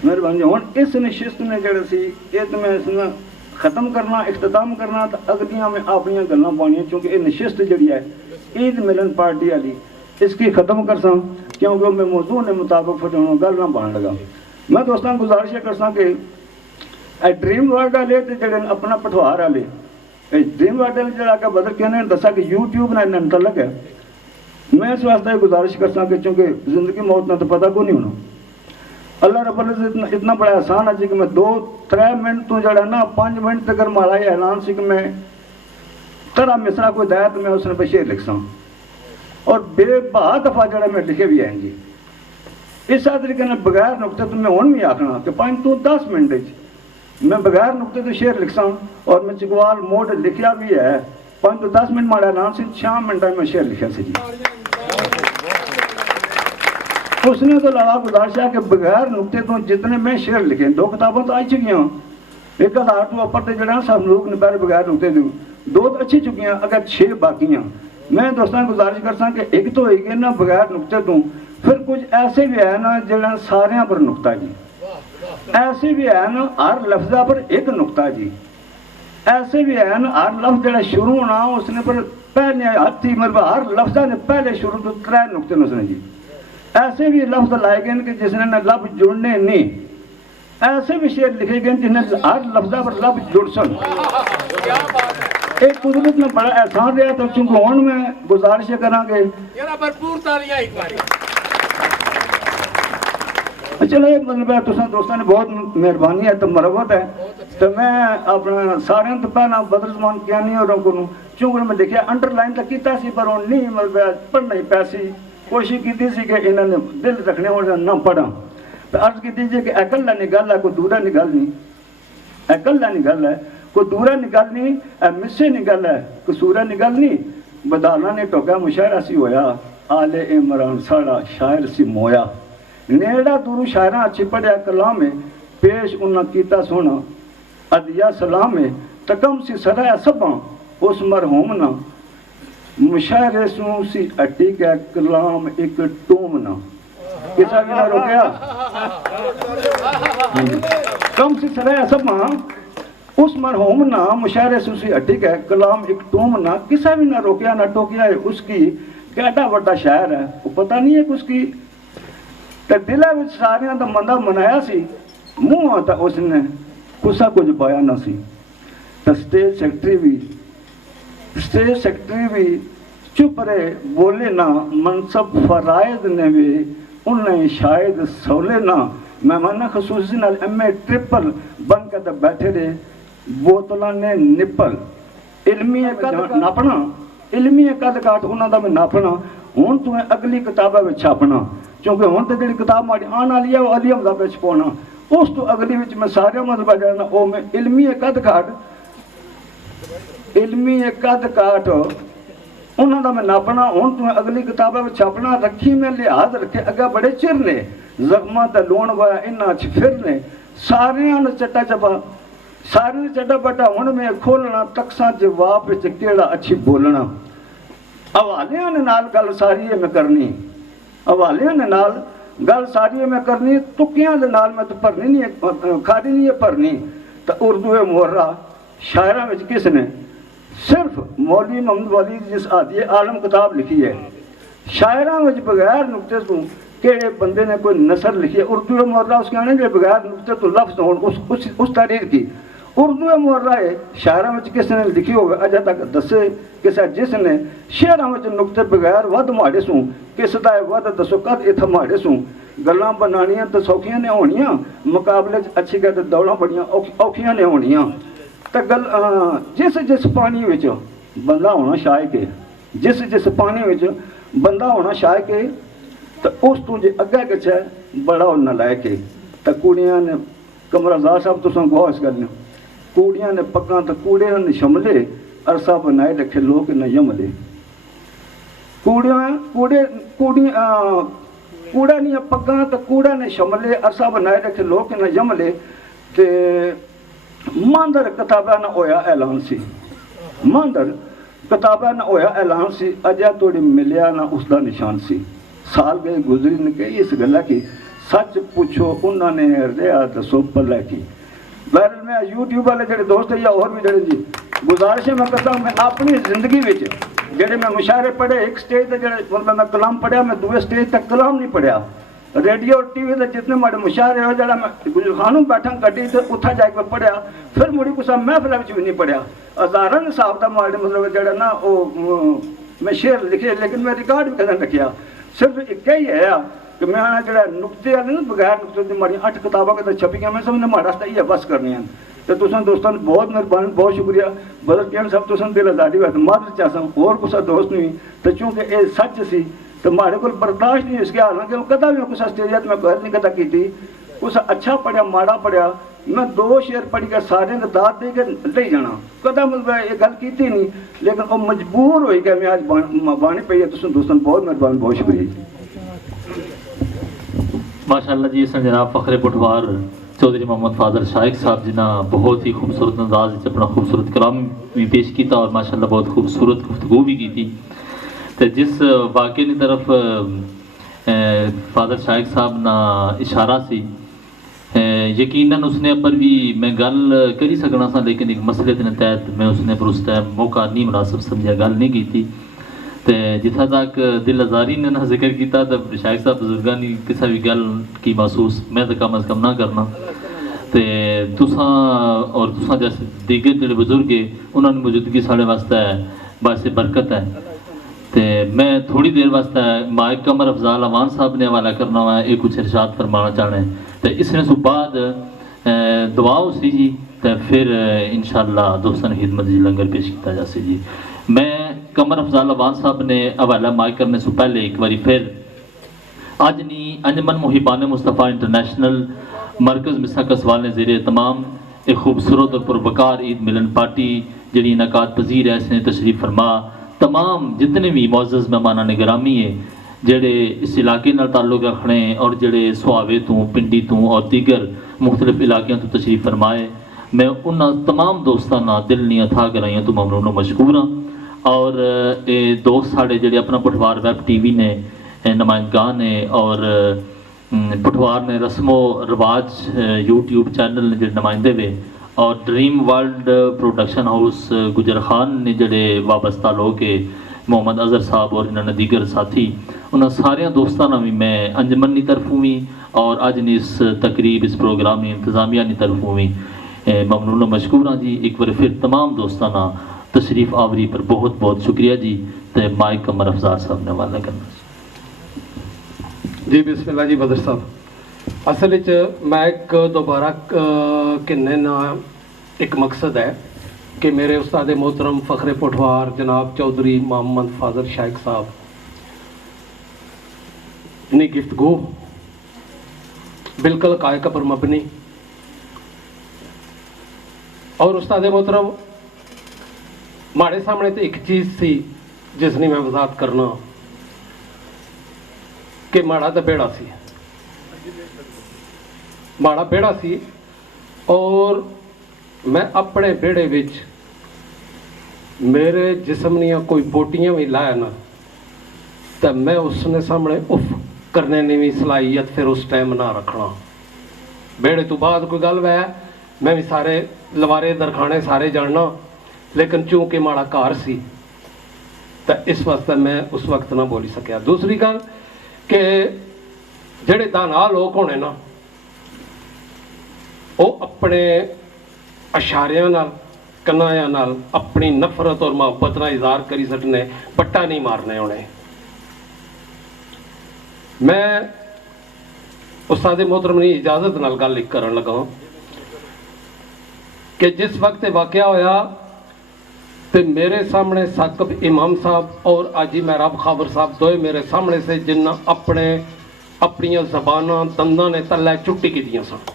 مہربانی ہوں اس نشست میں جڑے سی ایک میں اس میں ختم کرنا اختتام کرنا تو اگلیاں میں اپنی گلاں پانیاں چونکہ یہ نشست جڑی ہے عید ملن پارٹی والی اس کی ختم کرساں کیونکہ میں موضوع نے مطابق پھٹانا گل نہ بان لگا میں دوستاں گزارش کرساں کہ اے ڈریم ورلڈ والے تے جڑے اپنا پٹھوار والے اے ڈریم ورلڈ والے جڑا کہ بدر کہنے دسا کہ یوٹیوب نال متعلق ہے میں اس واسطے گزارش کرساں کہ چونکہ زندگی موت نہ تو پتہ کو نہیں ہونا اللہ رب العزت اتنا بڑا آسان ہے کہ میں 2-3 منٹ تو جڑا نا 5 منٹ تک مارا یہ اعلان سی کہ میں ترا مصرا کوئی دیا تو میں اس نے پہ شعر لکھ ساں اور بے بہا دفعہ جڑا میں لکھے بھی ہیں جی اس طریقے نے بغیر نقطے تو میں ہوں بھی آخنا کہ 5 تو 10 منٹ میں بغیر نقطے تو شعر لکھسا اور میں چکوال موڈ لکھیا بھی ہے 5 ਤੋਂ 10 منٹ ماڑا نام سی 6 منٹوں میں شعر لکھا سی جی اس نے تو علاوہ گزارش ہے کہ بغیر نقطے تو جتنے میں شعر لکھے 2 کتابوں تو آئی چکی ہیں 1000 تو اوپر تے جڑا سب لوگ نے پہلے بغیر نقطے دوں 2 تو اچھی چکی ہیں اگر 6 باقی ہیں میں دوستاں گزارش کرساں کہ ایک تو ہوئی گے نا بغیر نقطے تو پھر کچھ ایسے بھی ہے نا جڑا سارے پر نقطہ جی ایسے بھی ہے نا ہر لفظہ پر ایک نقطہ جی ایسے بھی ہے نا ہر لفظ جڑا شروع ہونا اس نے پر پہلے ہاتھی مربع ہر لفظہ نے پہلے شروع تو 3 نقطے نسنے جی ایسے بھی لفظ لائے گئے کہ جس نے لفظ جڑنے نہیں ایسے بھی شعر لکھے گئے جنہیں ہر لفظہ پر لفظ جڑ سن ایک قدرت نے بڑا احسان دیا تو چونکہ ہون میں گزارش کرنا گے چلو ایک مطلب ہے تساں دوستاں نے بہت مہربانی ہے تو مربت ہے تو میں اپنا سارے تو پہلا بدر زمان کیا نہیں اور کو چونکہ میں دیکھا انڈر لائن تک کیتا سی پر وہ نہیں مطلب پڑھنا ہی پیسی کوشش کی سی کہ انہوں نے دل رکھنے والے نہ پڑھا تو عرض کی دیجیے کہ اکلا نگل ہے کوئی دورا نگل نہیں اکلا نگل ہے کوئی دورا نگل نہیں مسے نگل ہے کوئی سورا نگل نہیں بدالا نے ٹوکا مشاعرہ سی ہویا آل عمران ساڑا شاعر سی مویا نیڑا دورو شاعرہ اچھی پڑھیا کلام میں پیش انہاں کیتا سونا ادیہ سلام میں تکم سی سرایا سباں اس مرحوم نا مشاعرے سوں سی اٹی کا کلام ایک ٹومنا کسا بھی نہ روکیا کم سی سرایا سباں اس مرحوم نا مشاعرے سوں سی اٹی کا کلام ایک ٹومنا کسا بھی نہ روکیا نہ ٹوکیا ہے اس کی کیڈا وڈا شاعر ہے وہ پتہ نہیں ہے کہ اس کی تے دلے وچ ساریاں دا مندہ منایا سی منہ تے اس نے کسا کچھ پایا نہ سی تے اسٹیج سیکٹری بھی چپ رہے بولے نہ منصب فرائض نے بھی انہیں شاید سولے نہ مہمانہ خصوصی نال ایم اے ٹرپل بن کے تے بیٹھے رہے بوتلاں نے نپل علمی قد ناپنا علمی قد کاٹ انہاں دا میں ناپنا ہن تمہیں اگلی کتابہ وچ چھاپنا چونکہ ہن تے جڑی کتاب ماڑی آن والی ہے وہ علی حمزہ وچ پاؤنا اس تو اگلی وچ میں سارے مطلب جانا او میں علمی قد کاٹ انہاں دا میں ناپنا ہن تمہیں اگلی کتابہ وچ چھاپنا رکھی میں لحاظ رکھے اگا بڑے چر نے زخماں تے لون وایا انہاں چ پھر نے ساریاں نے چٹا چپا سارے نے چٹا پٹا ہن میں کھولنا تکساں جواب وچ کیڑا اچھی بولنا حوالیاں نے نال گل ساری میں کرنی حوالیاں نے نال گل ساری میں کرنی تکیاں دے نال میں تو پڑھنی نہیں کھاری نہیں ہے پڑھنی تو اردو محرہ شاعرہ میں کس نے صرف مولوی محمد ولی جس آدھی عالم کتاب لکھی ہے شاعرہ میں بغیر نقطے تو کہڑے بندے نے کوئی نثر لکھی ہے اردو محرہ اس کے آنے کے بغیر نقطے تو لفظ ہون اس تحریر کی اردو محرہ ہے شاعرہ میں کس نے لکھی ہوگا اجا تک دسے کسا جس نے شعرہ میں نقطے بغیر ود ماڑے سوں کس دا ود دسو قد اتھا ماڑے سوں گلاں بنانیاں تو سوکھیاں نے ہونیاں مقابلے اچھی گل دوڑاں بڑیاں اوکھیاں نے ہونیاں تو گل جس پانی وچ بندہ ہونا شائق ہے جس پانی وچ بندہ ہونا شائق ہے تو اس تو جے اگے گچھے بڑا ہونا لائق ہے تو کڑیاں نے کمرہ زار صاحب تو سن گوش کرنے کوڑیاں نے پکاں تو کوڑے نے شملے عرصہ بنائے رکھے لوگ نہ یملے کوڑا نہیں پکاں تو کوڑا نے شملے عرصہ بنائے رکھے لوگ نہ یملے تے ماندر کتابہ نہ ہویا اعلان سی ماندر کتابہ نہ ہویا اعلان سی اجا توڑی ملیا نہ اس دا نشان سی سال گئے گزری نے کہی اس گلہ کی سچ پوچھو انہوں نے ریا دسو پلہ کی بہرحال میں یوٹیوب والے جڑے دوست ہیں یا اور بھی جڑے جی گزارش میں کرتا ہوں میں اپنی زندگی وچ جڑے میں مشاعرے پڑھے ایک سٹیج تے جڑے مطلب میں کلام پڑھیا میں دوسرے سٹیج تک کلام نہیں پڑھیا ریڈیو اور ٹی وی تے جتنے ماڑے مشاعرے ہو جڑا میں گل خانوں بیٹھا کٹی تے اتھا جا کے پڑھیا پھر مڑی کسا محفل وچ بھی نہیں پڑھیا ہزاراں صاحب دا ماڑے مطلب جڑا نا او میں شعر لکھے لیکن میں ریکارڈ بھی کدے رکھیا صرف ایک ہی ہے کہ میں جڑا نقطے والے نا بغیر نقطے دی ماڑی 8 کتاباں کے چھپی گئیں میں سمجھنا ماڑا رستہ یہ بس کرنی ہیں تو تساں دوستاں بہت مہربانی بہت شکریہ بدر کین صاحب تساں دل آزادی واسطے معذرت چاہساں اور کسا دوست نہیں تو چونکہ اے سچ سی تو ماڑے کول برداشت نہیں اس کے حالانکہ کدا بھی کسا سٹیج تے میں کوئی نہیں کدا کیتی اس اچھا پڑھیا ماڑا پڑھیا میں 2 شعر پڑھ کے سارے کو داد دے کے لے جانا کدا میں یہ گل کیتی نہیں لیکن وہ مجبور ہوئی کہ میں آج بانی پی ہے تسوں دوستوں بہت مہربانی بہت شکریہ جی ماشاءاللہ جی اسن جناب فخر پٹھوار چودھری محمد فاضل شائق صاحب جنہاں بہت ہی خوبصورت انداز سے اپنا خوبصورت کلام بھی پیش کیتا اور ماشاءاللہ بہت خوبصورت گفتگو بھی کی تھی تو جس واقعے کی طرف فاضل شائق صاحب نا اشارہ سی یقیناً اس نے پر بھی میں گل کری سکنا سا لیکن ایک مسئلے کے تحت میں اس نے پر اس ٹائم موقع نہیں مناسب سمجھا گل نہیں کی تھی تو جتھا تک دل آزاری نے نہ ذکر کیتا تو شائق صاحب بزرگانی کسی بھی گل کی محسوس میں تو کم از کم نہ کرنا تو تساں اور تساں جیسے دیگر جڑے بزرگ ہیں انہوں نے موجودگی سارے واسطے باعث برکت ہے تو میں تھوڑی دیر واسطے مائک قمر افضال اوان صاحب نے حوالہ کرنا ہوا ہے کچھ ارشاد فرمانا چاہنا ہے تو اس نے سب بعد دعا ہو سی جی تو پھر انشاءاللہ دوستان خدمت جی لنگر پیش کیتا جا سی جی میں قمر افضال اوان صاحب نے حوالہ مائک کرنے سے پہلے ایک باری پھر آج نہیں انجمن محبان مصطفیٰ انٹرنیشنل مرکز مسا کسوال نے زیر تمام ایک خوبصورت اور پروبکار عید ملن پارٹی جڑی انعقاد پذیر ہے اس نے تشریف فرما تمام جتنے بھی معزز مہمانان گرامی ہے جڑے اس علاقے نال تعلق رکھنے اور جڑے سواوے تو پنڈی تو اور دیگر مختلف علاقیاں تو تشریف فرمائے میں ان تمام دوستاں دل نہیں اتھا کرائیاں تو ممنون و مشکور ہاں اور دوست ساڑے جڑے اپنا پٹھوار ویب ٹی وی نے نمائندگان نے اور پٹھوار نے رسم و رواج یوٹیوب چینل نے جڑے نمائندے ہوئے اور ڈریم ورلڈ پروڈکشن ہاؤس گجر خان نے جڑے وابستہ لوگ کے محمد اظہر صاحب اور انہوں نے دیگر ساتھی انہوں سارے دوستاں بھی میں انجمن کی طرفوں بھی اور اج نے اس تقریب اس پروگرام کی انتظامیہ کی طرفوں بھی ممنون و مشکور ہاں جی ایک بار پھر تمام دوستاں تشریف آوری پر بہت بہت شکریہ جی تو مائک قمر افضال صاحب نے حوالہ کرنا جی بسم اللہ جی بدر صاحب اصل میں ایک دوبارہ کہنے نا ایک مقصد ہے کہ میرے استاد محترم فخر پٹھوار جناب چودھری محمد فاضل شائق صاحب نے گفتگو بالکل قائقہ پر مبنی اور استاد محترم ماڑے سامنے تو ایک چیز سی جس نے میں وضاحت کرنا کہ ماڑا تو بیڑا سی ماڑا بیڑا سی اور میں اپنے بیڑے وچ میرے جسم نیا کوئی بوٹیاں بھی لایا نا تو میں اس نے سامنے اف کرنے نے بھی صلاحیت پھر اس ٹائم نہ رکھنا بیڑے تو بعد کوئی گل ہے میں بھی سارے لوارے درخانے سارے جاننا لیکن چونکہ ماڑا کار سی تو اس واسطے میں اس وقت نہ بولی سکیا دوسری گل کہ جڑے دانا لوگ ہونے نا وہ اپنے اشاریاں نال کنایاں نال اپنی نفرت اور محبت نہ اظہار کری سکنے پٹا نہیں مارنے ہونے میں استاد محترم نے اجازت نال گل لکھ کرن لگا کہ جس وقت واقعہ ہویا تو میرے سامنے ثاقب امام صاحب اور آجی محراب خابر صاحب دوئے میرے سامنے سے جنہ اپنی زباناں دنداں نے تلے چٹی کی دیاں سن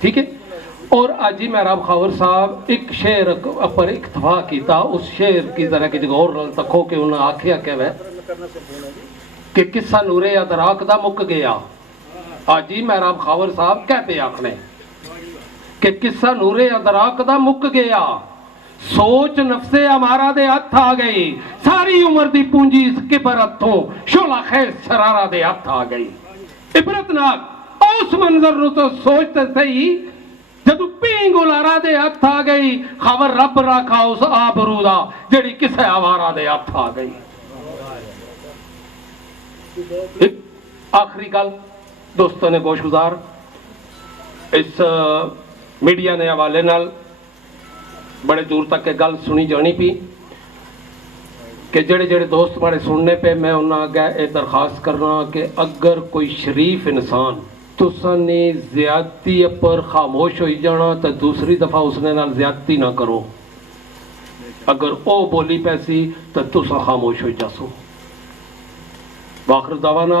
ٹھیک ہے اور آجی محراب خابر صاحب ایک شعر پر اکتفا کیتا اس شعر کی ذرا کی غور نال تکھو کہ انہوں نے آکھیا کہ وہ کہ قصہ نورے ادراک دا مک گیا آجی محراب خابر صاحب کہتے آکھنے کہ قصہ نورے ادراک دا مک گیا سوچ نفسے ہمارا دے ہاتھ آ گئی ساری عمر دی پونجی اس کبر ہتھوں شولا خیز شرارہ دے ہاتھ آ گئی عبرتناک اس منظر رو تو سوچتے صحیح جدو پینگ الارا دے ہاتھ آ گئی خبر رب رکھا اس آبرودا جڑی کسے آوارا دے ہاتھ آ گئی ایک آخری گل دوستوں نے گوش گزار اس میڈیا نے حوالے نال بڑے دور تک گل سنی جانی پی کہ جڑے جڑے دوست بڑے سننے پہ میں انہاں آگے یہ درخواست کرنا کہ اگر کوئی شریف انسان تساں نے زیادتی پر خاموش ہوئی جانا تو دوسری دفعہ اس نے نال زیادتی نہ کرو اگر او بولی پیسی تو تساں خاموش ہوئی جاسو باخر دعوانا